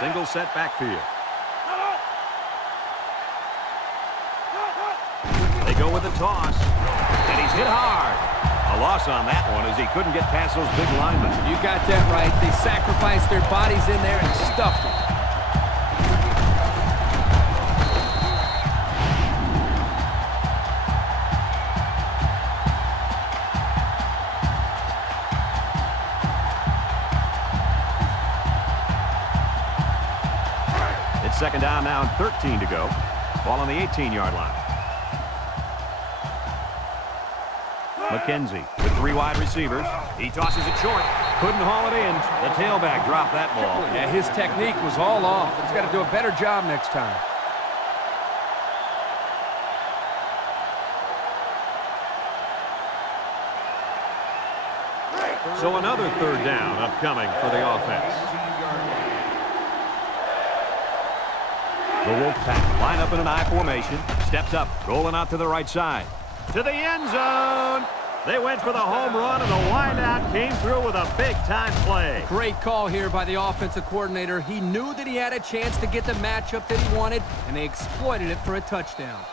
Single set backfield. They go with the toss, and he's hit hard. A loss on that one as he couldn't get past those big linemen. You got that right. They sacrificed their bodies in there and stuffed it. It's second down now and 13 to go. Ball on the 18-yard line. McKenzie with 3 wide receivers. He tosses it short. Couldn't haul it in. The tailback dropped that ball. Yeah, his technique was all off. He's got to do a better job next time. So another third down upcoming for the offense. The Wolfpack line up in an I formation. Steps up, rolling out to the right side. To the end zone. They went for the home run, and the wideout came through with a big-time play. Great call here by the offensive coordinator. He knew that he had a chance to get the matchup that he wanted, and they exploited it for a touchdown.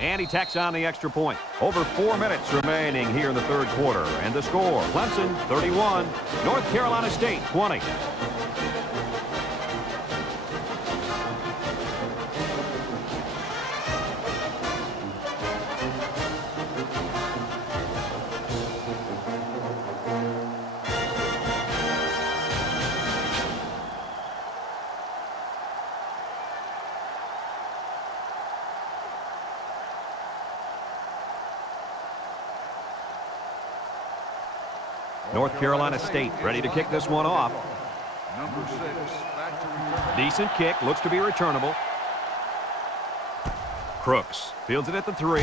And he tacks on the extra point. Over 4 minutes remaining here in the third quarter. And the score, Clemson 31, North Carolina State 20. North Carolina State ready to kick this one off. Number 6, back to return. Decent kick, looks to be returnable. Crooks fields it at the 3.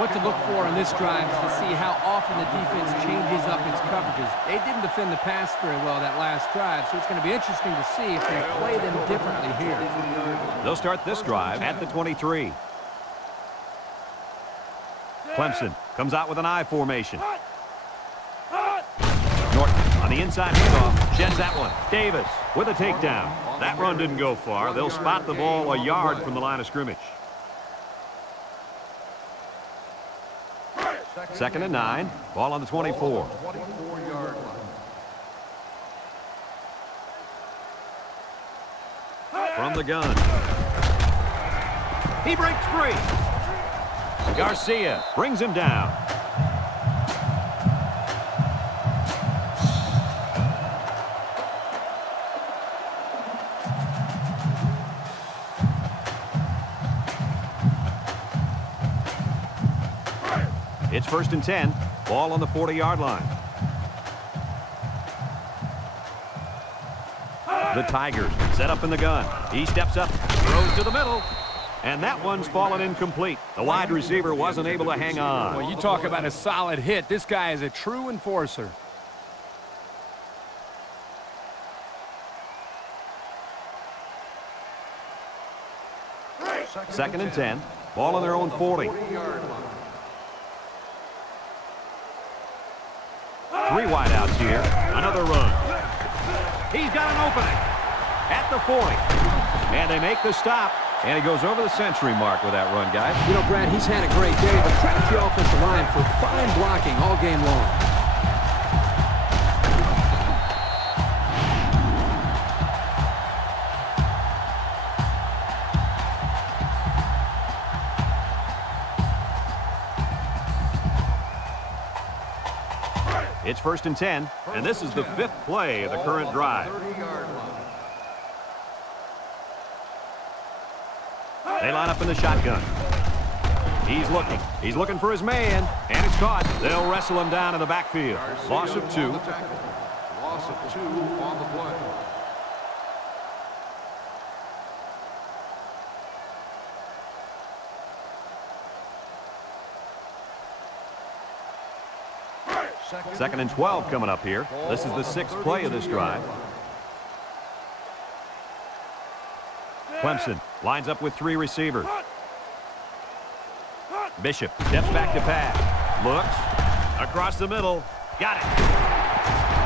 What to look for in this drive is to see how often the defense changes up its coverages. They didn't defend the pass very well that last drive, so it's going to be interesting to see if they play them differently here. They'll start this drive at the 23. Clemson comes out with an I formation. Norton on the inside handoff, sheds that one. Davis with a takedown. That run didn't go far. They'll spot the ball a yard from the line of scrimmage. Second and 9. Ball on the 24. 24-yard line. From the gun. He breaks free. Garcia brings him down. It's first and 10. Ball on the 40-yard line. The Tigers set up in the gun. He steps up, throws to the middle. And that one's fallen incomplete. The wide receiver wasn't able to hang on. Well, you talk about a solid hit. This guy is a true enforcer. Second and 10. Ball on their own 40. 3 wideouts here. Another run. He's got an opening at the 40. And they make the stop. And he goes over the century mark with that run, guys. You know, Brad, he's had a great day, but credit the offensive line for fine blocking all game long. It's 1st and 10, and this is the 5th play of the current drive. 30-yard line. They line up in the shotgun. He's looking. He's looking for his man, and it's caught. They'll wrestle him down in the backfield. Loss of 2. Loss of 2 on the play. Second and 12 coming up here. This is the 6th play of this drive. Clemson lines up with 3 receivers. Bishop steps back to pass. Looks. Across the middle. Got it.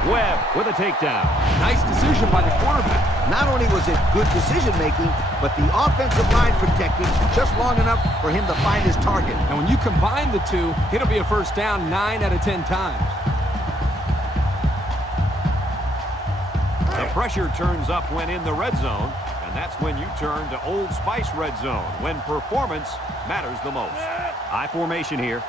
Webb with a takedown. Nice decision by the quarterback. Not only was it good decision-making, but the offensive line protected just long enough for him to find his target. And when you combine the two, it'll be a first down 9 out of 10 times. The pressure turns up when in the red zone, and that's when you turn to Old Spice red zone, when performance matters the most. I formation here.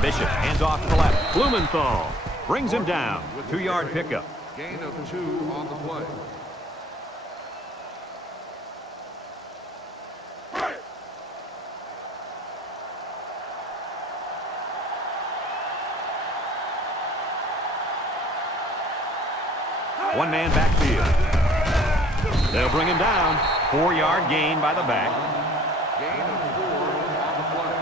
Bishop hands off to the left. Blumenthal brings him down. 2-yard pickup. Gain of 2 on the play. One-man backfield. They'll bring him down. 4-yard gain by the back. Gain of 4 on the play.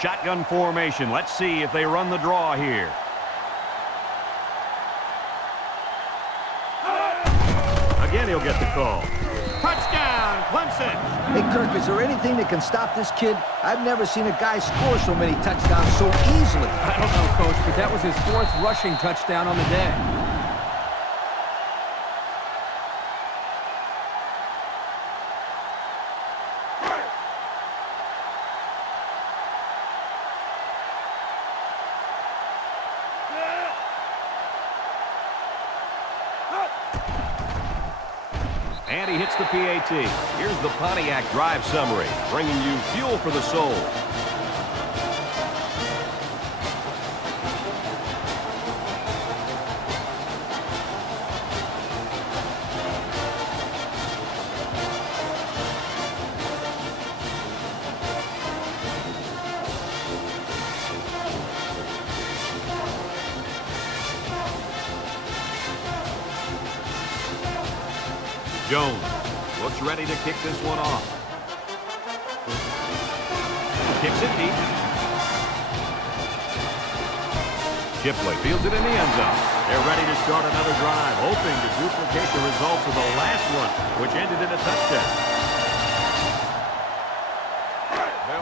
Shotgun formation. Let's see if they run the draw here. Again, he'll get the call. Touchdown, Clemson. Hey, Kirk, is there anything that can stop this kid? I've never seen a guy score so many touchdowns so easily. I don't know, Coach, but that was his 4th rushing touchdown on the day. And he hits the PAT. Here's the Pontiac drive summary, bringing you fuel for the soul. Jones looks ready to kick this one off. Kicks it deep. Shipley fields it in the end zone. They're ready to start another drive, hoping to duplicate the results of the last one, which ended in a touchdown.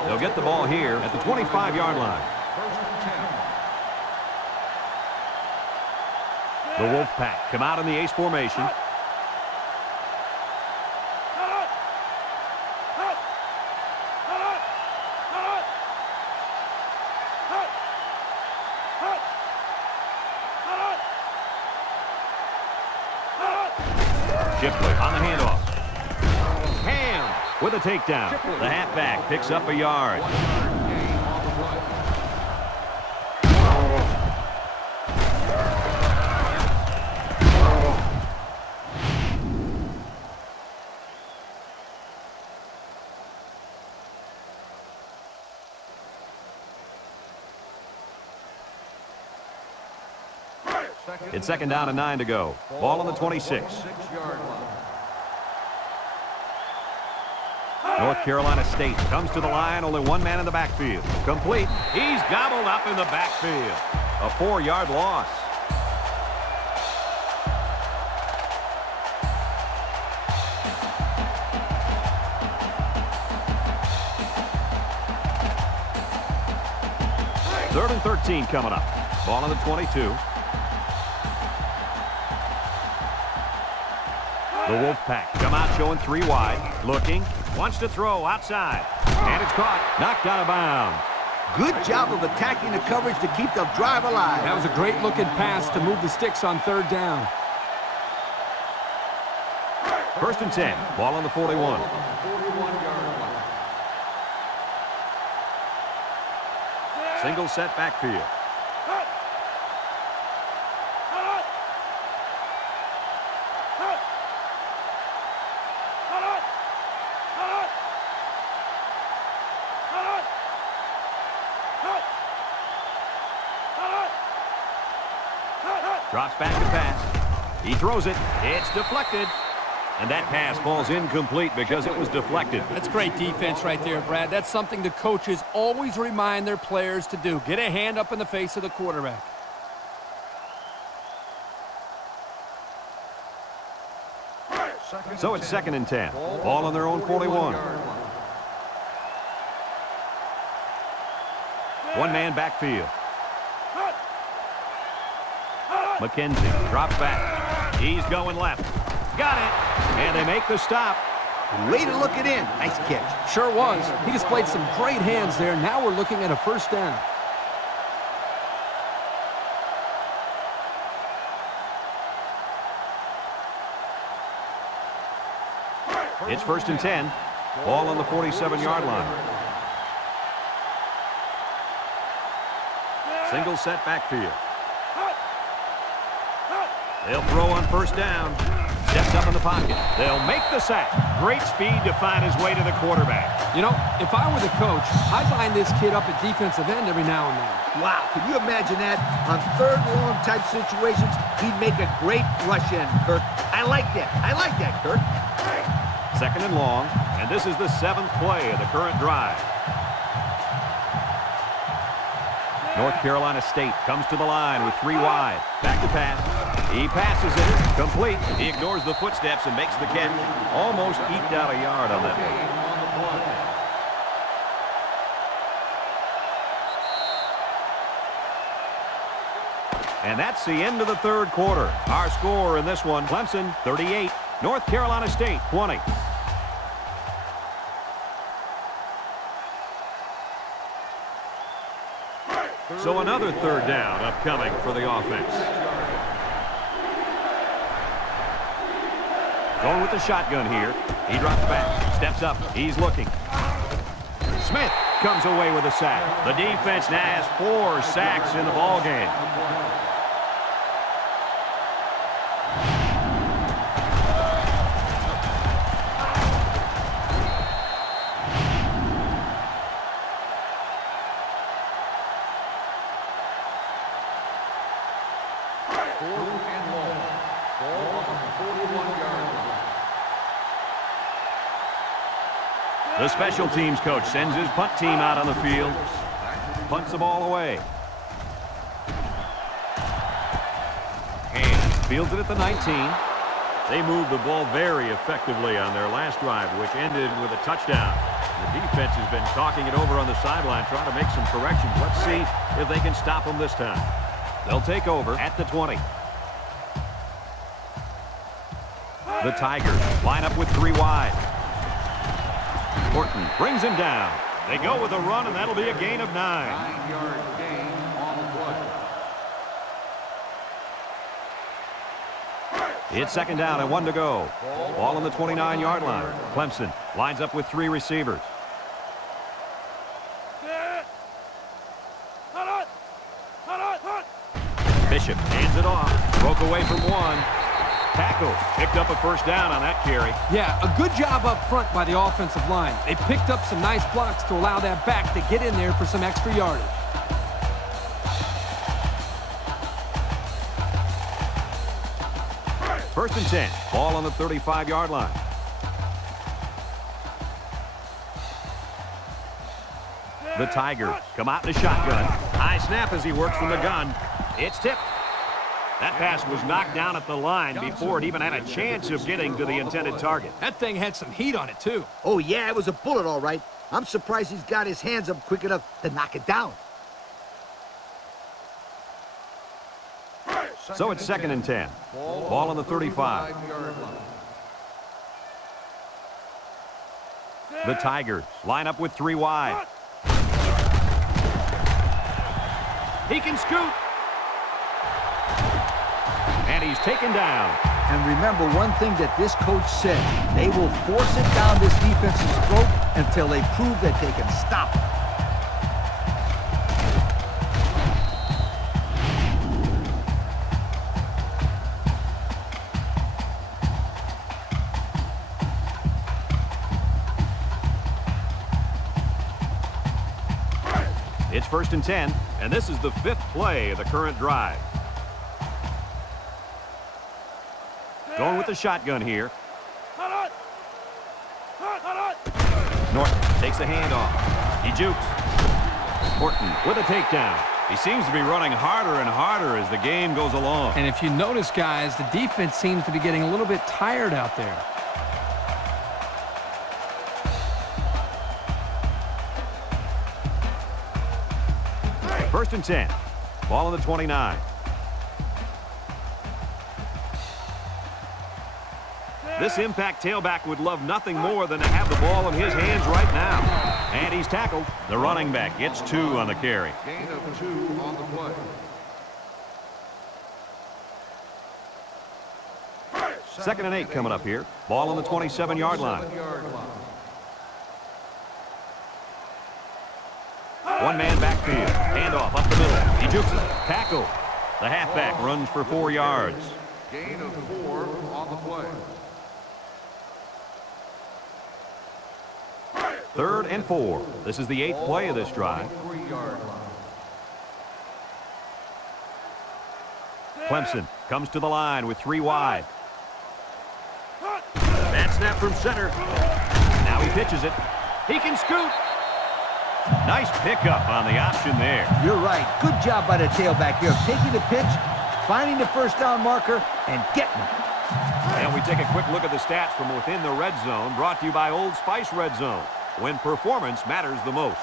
They'll get the ball here at the 25-yard line. The Wolfpack come out in the ace formation. Shipley on the handoff. Ham with a takedown. The halfback picks up a yard. It's 2nd down and 9 to go. Ball on the 26. North Carolina State comes to the line. Only one man in the backfield. Complete. He's gobbled up in the backfield. A 4-yard loss. Third and 13 coming up. Ball on the 22. The Wolfpack come out showing 3 wide. Looking. Wants to throw outside. And it's caught. Knocked out of bounds. Good job of attacking the coverage to keep the drive alive. That was a great looking pass to move the sticks on 3rd down. 1st and 10. Ball on the 41. 41-yard line. Single set backfield. Drops back to pass. He throws it. It's deflected. And that pass falls incomplete because it was deflected. That's great defense right there, Brad. That's something the coaches always remind their players to do. Get a hand up in the face of the quarterback. So it's 2nd and 10. Ball on their own 41. One-man backfield. McKenzie drops back. He's going left. Got it. And they make the stop. Way to look it in. Nice catch. Sure was. He displayed some great hands there. Now we're looking at a first down. It's 1st and 10. Ball on the 47-yard line. Single set backfield. They'll throw on first down. Steps up in the pocket. They'll make the sack. Great speed to find his way to the quarterback. You know, if I were the coach, I'd line this kid up at defensive end every now and then. Wow, can you imagine that? On third long type situations, he'd make a great rush in, Kirk. I like that. I like that, Kirk. 2nd and long, and this is the 7th play of the current drive. North Carolina State comes to the line with 3 wide. Back to pass. He passes it. Complete. He ignores the footsteps and makes the catch. Almost eked out a yard on that one. And that's the end of the 3rd quarter. Our score in this one, Clemson 38, North Carolina State 20. So another 3rd down upcoming for the offense. Going with the shotgun here. He drops back, steps up, he's looking. Smith comes away with a sack. The defense now has 4 sacks in the ballgame. The special teams coach sends his punt team out on the field. Punts the ball away. And fields it at the 19. They moved the ball very effectively on their last drive, which ended with a touchdown. The defense has been talking it over on the sideline, trying to make some corrections. Let's see if they can stop them this time. They'll take over at the 20. The Tigers line up with 3 wide. Horton brings him down. They go with a run, and that'll be a gain of 9. 9-yard gain on the play. It's 2nd down and 1 to go. Ball on the 29-yard line. Clemson lines up with 3 receivers. Bishop hands it off. Broke away from 1. Tackle. Picked up a first down on that carry. Yeah, a good job up front by the offensive line. They picked up some nice blocks to allow that back to get in there for some extra yardage. First and 10. Ball on the 35-yard line. The Tigers come out in the shotgun. High snap as he works from the gun. It's tipped. That pass was knocked down at the line before it even had a chance of getting to the intended target. That thing had some heat on it, too. Oh, yeah, it was a bullet, all right. I'm surprised he's got his hands up quick enough to knock it down. So it's 2nd and 10. Ball on the 35. The Tigers line up with 3 wide. He can scoot. And he's taken down. And remember one thing that this coach said. They will force it down this defense's throat until they prove that they can stop It's 1st and 10, and this is the 5th play of the current drive. Going with the shotgun here. Norton takes the handoff. He jukes. Horton with a takedown. He seems to be running harder and harder as the game goes along. And if you notice, guys, the defense seems to be getting a little bit tired out there. First and 10. Ball on the 29. This impact tailback would love nothing more than to have the ball in his hands right now. And he's tackled. The running back gets 2 on the carry. Gain of 2 on the play. Second and 8 coming up here. Ball on the 27-yard line. One man backfield. Handoff up the middle. He jukes it. Tackle. The halfback runs for 4 yards. Gain of 4 on the play. 3rd and 4. This is the 8th play of this drive. 3-yard line. Clemson comes to the line with 3 wide. Bad snap from center. Now he pitches it. He can scoot. Nice pickup on the option there. You're right. Good job by the tailback here, taking the pitch, finding the first down marker, and getting it. And we take a quick look at the stats from within the red zone, brought to you by Old Spice Red Zone, when performance matters the most.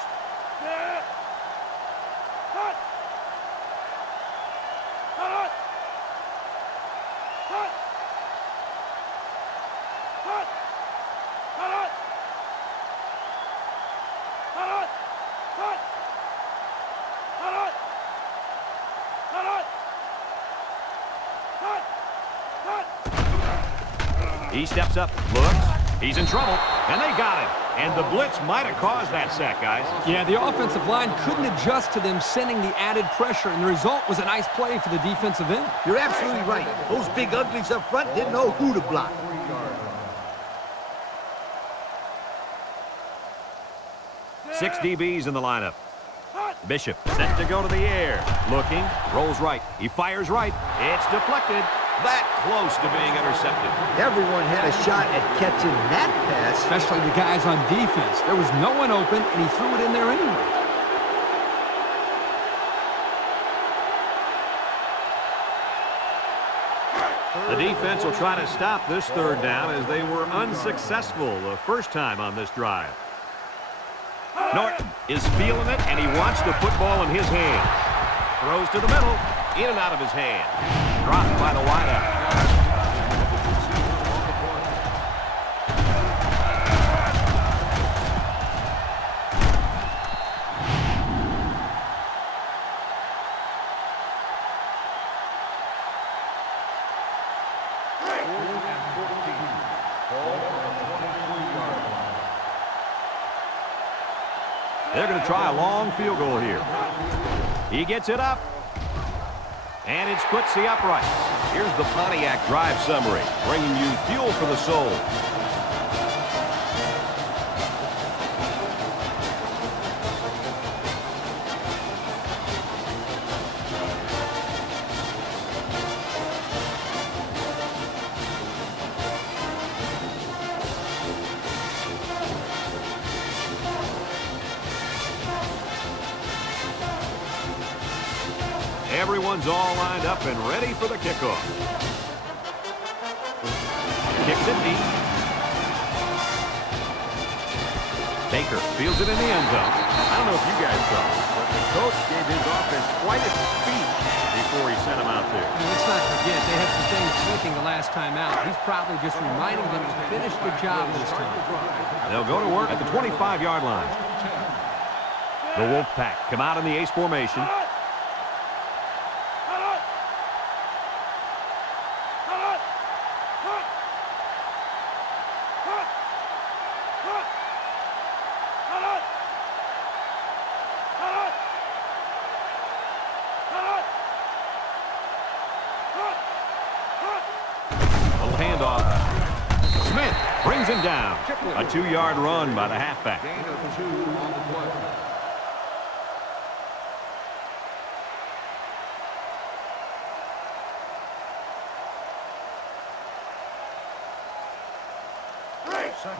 He steps up, looks, he's in trouble, and they got him. And the blitz might have caused that sack, guys. Yeah, the offensive line couldn't adjust to them sending the added pressure, and the result was a nice play for the defensive end. You're absolutely right. Those big uglies up front didn't know who to block. 6 DBs in the lineup. Bishop set to go to the air. Looking, rolls right. He fires right. It's deflected. That close to being intercepted. Everyone had a shot at catching that pass. Especially the guys on defense. There was no one open, and he threw it in there anyway. The defense will try to stop this 3rd down as they were unsuccessful the first time on this drive. Norton is feeling it, and he wants the football in his hands. Throws to the middle, in and out of his hand. Dropped by the wideout. They're going to try a long field goal here. He gets it up. And it splits the uprights. Here's the Pontiac drive summary, bringing you fuel for the soul. Everyone's all lined up and ready for the kickoff. Kicks it deep. Baker fields it in the end zone. I don't know if you guys saw it, but the coach gave his offense quite a speech before he sent them out there. And let's not forget, they had some things clicking the last time out. He's probably just reminding them to finish the job this time. They'll go to work at the 25-yard line. The Wolfpack come out in the ace formation. Handoff. Smith brings him down. A 2-yard run by the halfback. Gain of 2 on the play.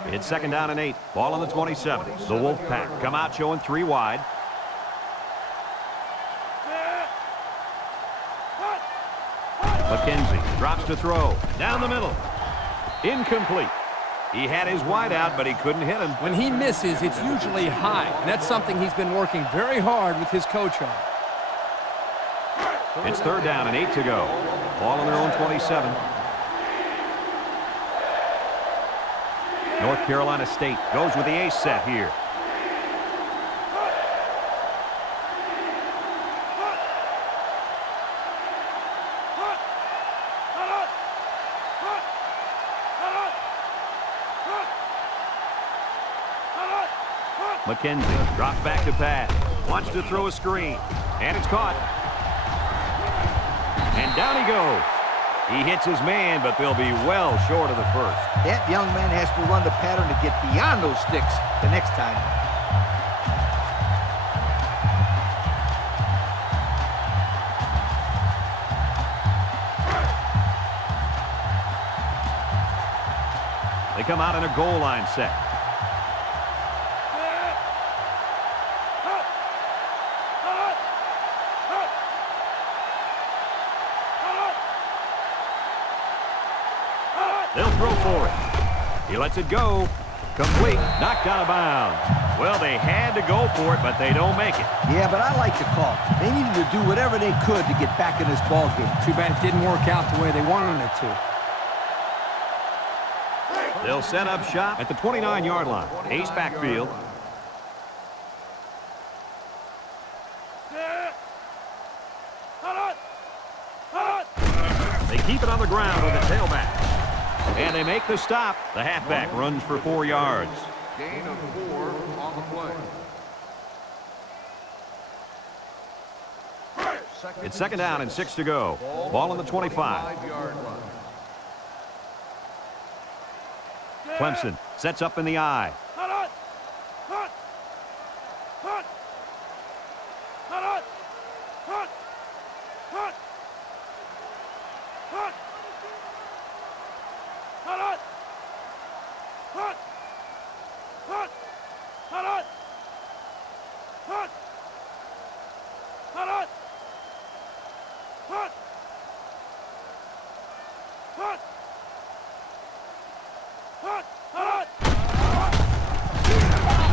It's 2nd down and 8. Ball on the 27. The Wolfpack come out showing 3 wide. McKenzie drops to throw. Down the middle. Incomplete. He had his wide out, but he couldn't hit him. When he misses, it's usually high, and that's something he's been working very hard with his coach on. It's 3rd down and 8 to go. Ball on their own 27. North Carolina State goes with the ace set here. McKenzie drops back to pass. Wants to throw a screen. And it's caught. And down he goes. He hits his man, but they'll be well short of the first. That young man has to run the pattern to get beyond those sticks the next time. They come out in a goal line set. They'll throw for it. He lets it go. Complete. Knocked out of bounds. Well, they had to go for it, but they don't make it. Yeah, but I like the call. They needed to do whatever they could to get back in this ball game. Too bad it didn't work out the way they wanted it to. They'll set up shop at the 29-yard line. Ace backfield. They keep it on the ground with the tailback. And they make the stop. The halfback runs for 4 yards. Gain of 4 on the play. It's 2nd down and 6 to go. Ball on the 25. 5-yard line. Clemson sets up in the eye.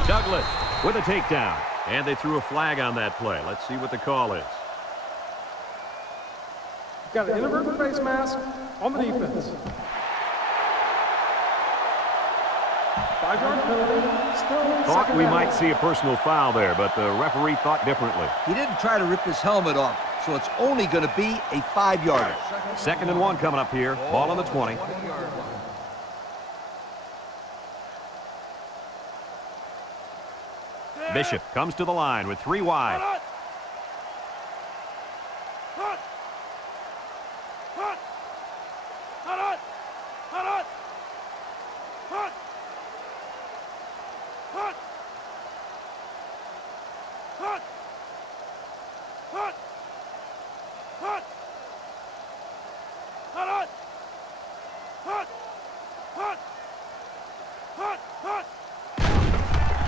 Douglas with a takedown. And they threw a flag on that play. Let's see what the call is. Got an inadvertent face mask on the defense. 5-yard penalty. Still Thought we might see a personal foul there, but the referee thought differently. He didn't try to rip his helmet off, so it's only going to be a 5-yarder. 2nd and 1 coming up here. Ball on the 20. 20-yard line. Bishop comes to the line with 3 wide.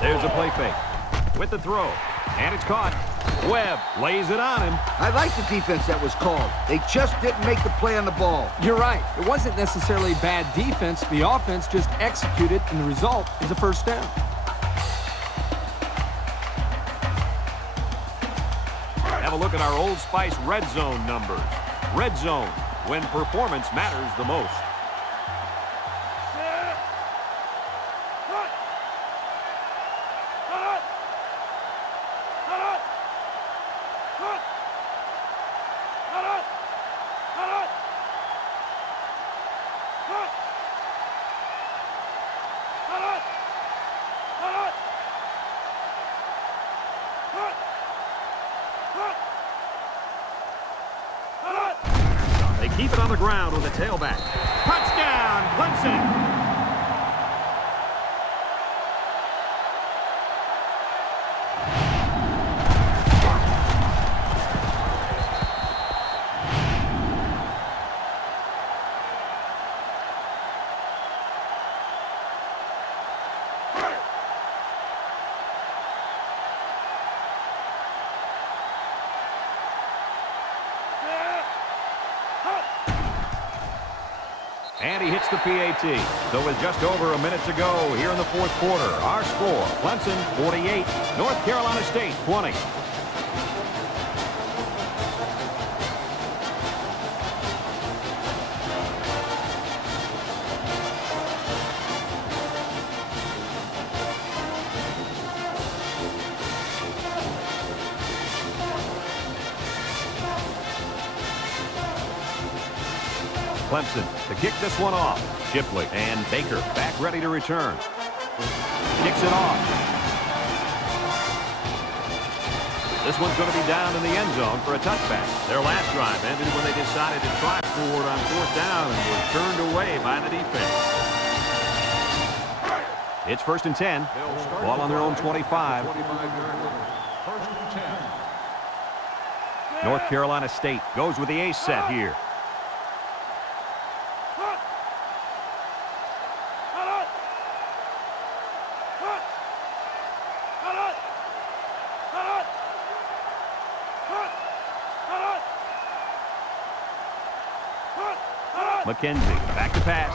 There's a play fake with the throw, and it's caught. Webb lays it on him. I like the defense that was called. They just didn't make the play on the ball. You're right. It wasn't necessarily bad defense. The offense just executed, and the result is a first down. Have a look at our Old Spice red zone numbers. Red zone, when performance matters the most. They keep it on the ground with a tailback. Touchdown, Clemson! And he hits the PAT. So with just over a minute to go here in the fourth quarter, our score, Clemson 48, North Carolina State 20. Clemson to kick this one off. Shipley and Baker back ready to return. Kicks it off. This one's going to be down in the end zone for a touchback. Their last drive ended when they decided to try for it on fourth down and were turned away by the defense. It's 1st and 10. Ball on their own 25. North Carolina State goes with the ace set here. McKenzie back to pass.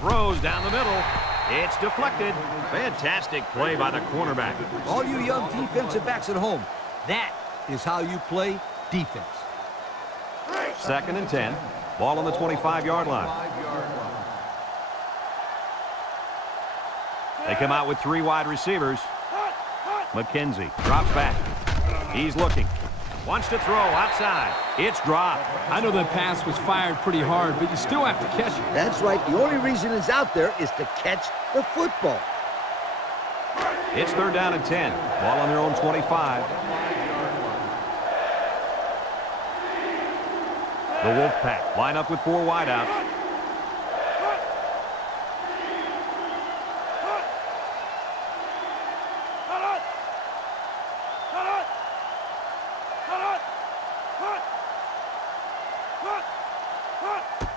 Throws down the middle. It's deflected. Fantastic play by the cornerback. All you young defensive backs at home, that is how you play defense. 2nd and 10. Ball on the 25-yard line. They come out with 3 wide receivers. McKenzie drops back. He's looking. Wants to throw outside. It's dropped. I know that pass was fired pretty hard, but you still have to catch it. That's right. The only reason it's out there is to catch the football. It's 3rd down and 10. Ball on their own 25. The Wolfpack line up with 4 wideouts.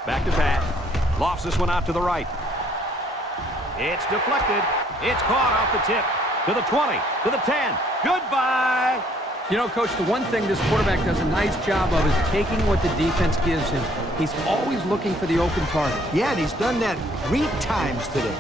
Back to pass. Lofts this one out to the right. It's deflected. It's caught off the tip. To the 20. To the 10. Goodbye. You know, Coach, the one thing this quarterback does a nice job of is taking what the defense gives him. He's always looking for the open target. Yeah, and he's done that 3 times today.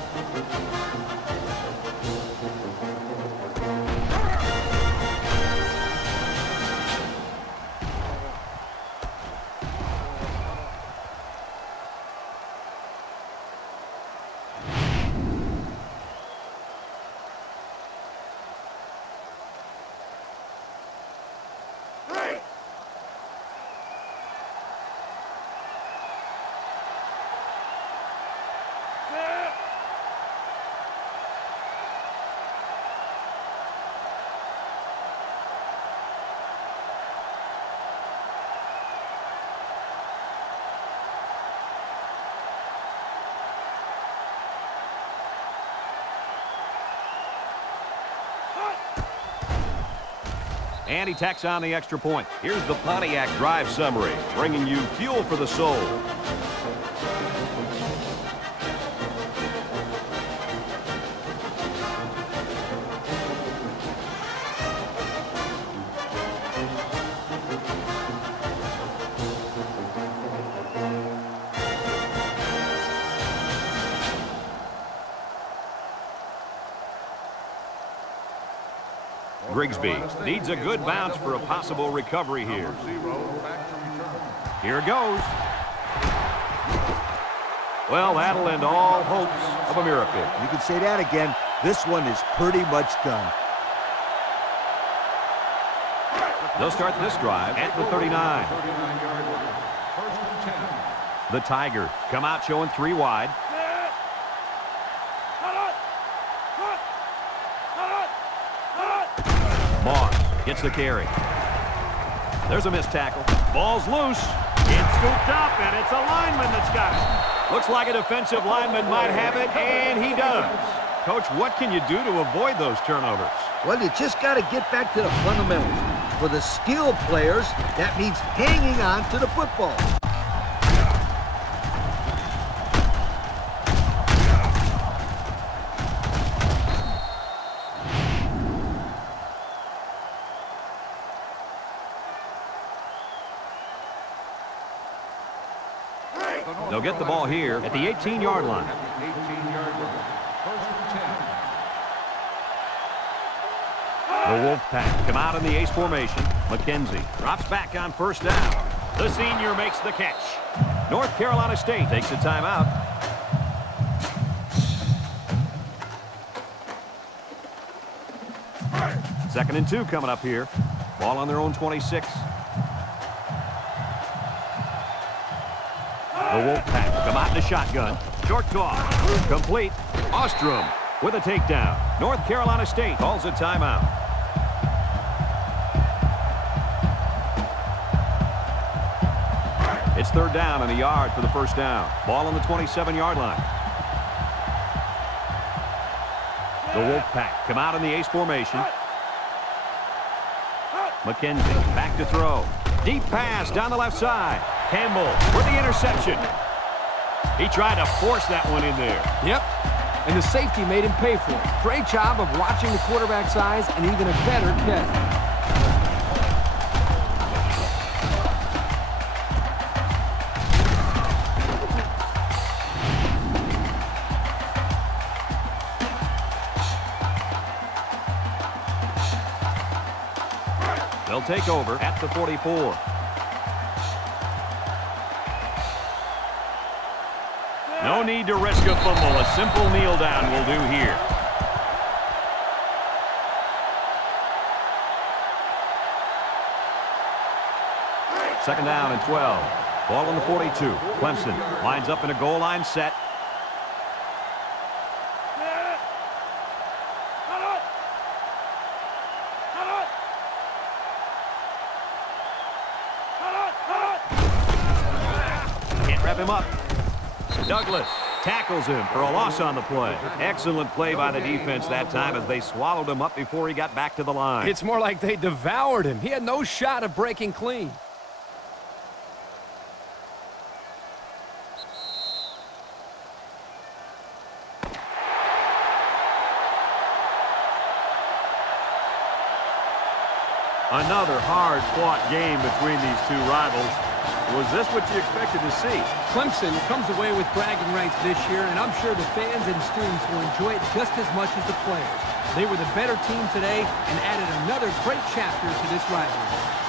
And he tacks on the extra point. Here's the Pontiac drive summary, bringing you fuel for the soul. Grigsby needs a good bounce for a possible recovery here. Here it goes. Well, that'll end all hopes of a miracle. You can say that again. This one is pretty much done. They'll start this drive at the 39. The Tigers come out showing 3 wide. Moss gets the carry. There's a missed tackle. Ball's loose. It's scooped up, and it's a lineman that's got it. Looks like a defensive lineman might have it, and he does. Coach, what can you do to avoid those turnovers? Well, you just got to get back to the fundamentals. For the skilled players, that means hanging on to the football. They'll get the ball here at the 18-yard line. At the 18-yard line. First and 10. The Wolfpack come out in the ace formation. McKenzie drops back on first down. The senior makes the catch. North Carolina State takes a timeout. Second and 2 coming up here. Ball on their own 26. The Wolfpack come out in the shotgun. Short toss. Complete. Ostrom with a takedown. North Carolina State calls a timeout. It's third down and a yard for the first down. Ball on the 27-yard line. The Wolfpack come out in the ace formation. McKenzie back to throw. Deep pass down the left side. Campbell with the interception. He tried to force that one in there. Yep, and the safety made him pay for it. Great job of watching the quarterback's eyes and even a better catch. They'll take over at the 44. No need to risk a fumble. A simple kneel down will do here. Second down and 12. Ball on the 42. Clemson lines up in a goal line set. Can't wrap him up. Douglas tackles him for a loss on the play. Excellent play by the defense that time as they swallowed him up before he got back to the line. It's more like they devoured him. He had no shot of breaking clean. Another hard-fought game between these two rivals. Was this what you expected to see? Clemson comes away with bragging rights this year, and I'm sure the fans and students will enjoy it just as much as the players. They were the better team today and added another great chapter to this rivalry.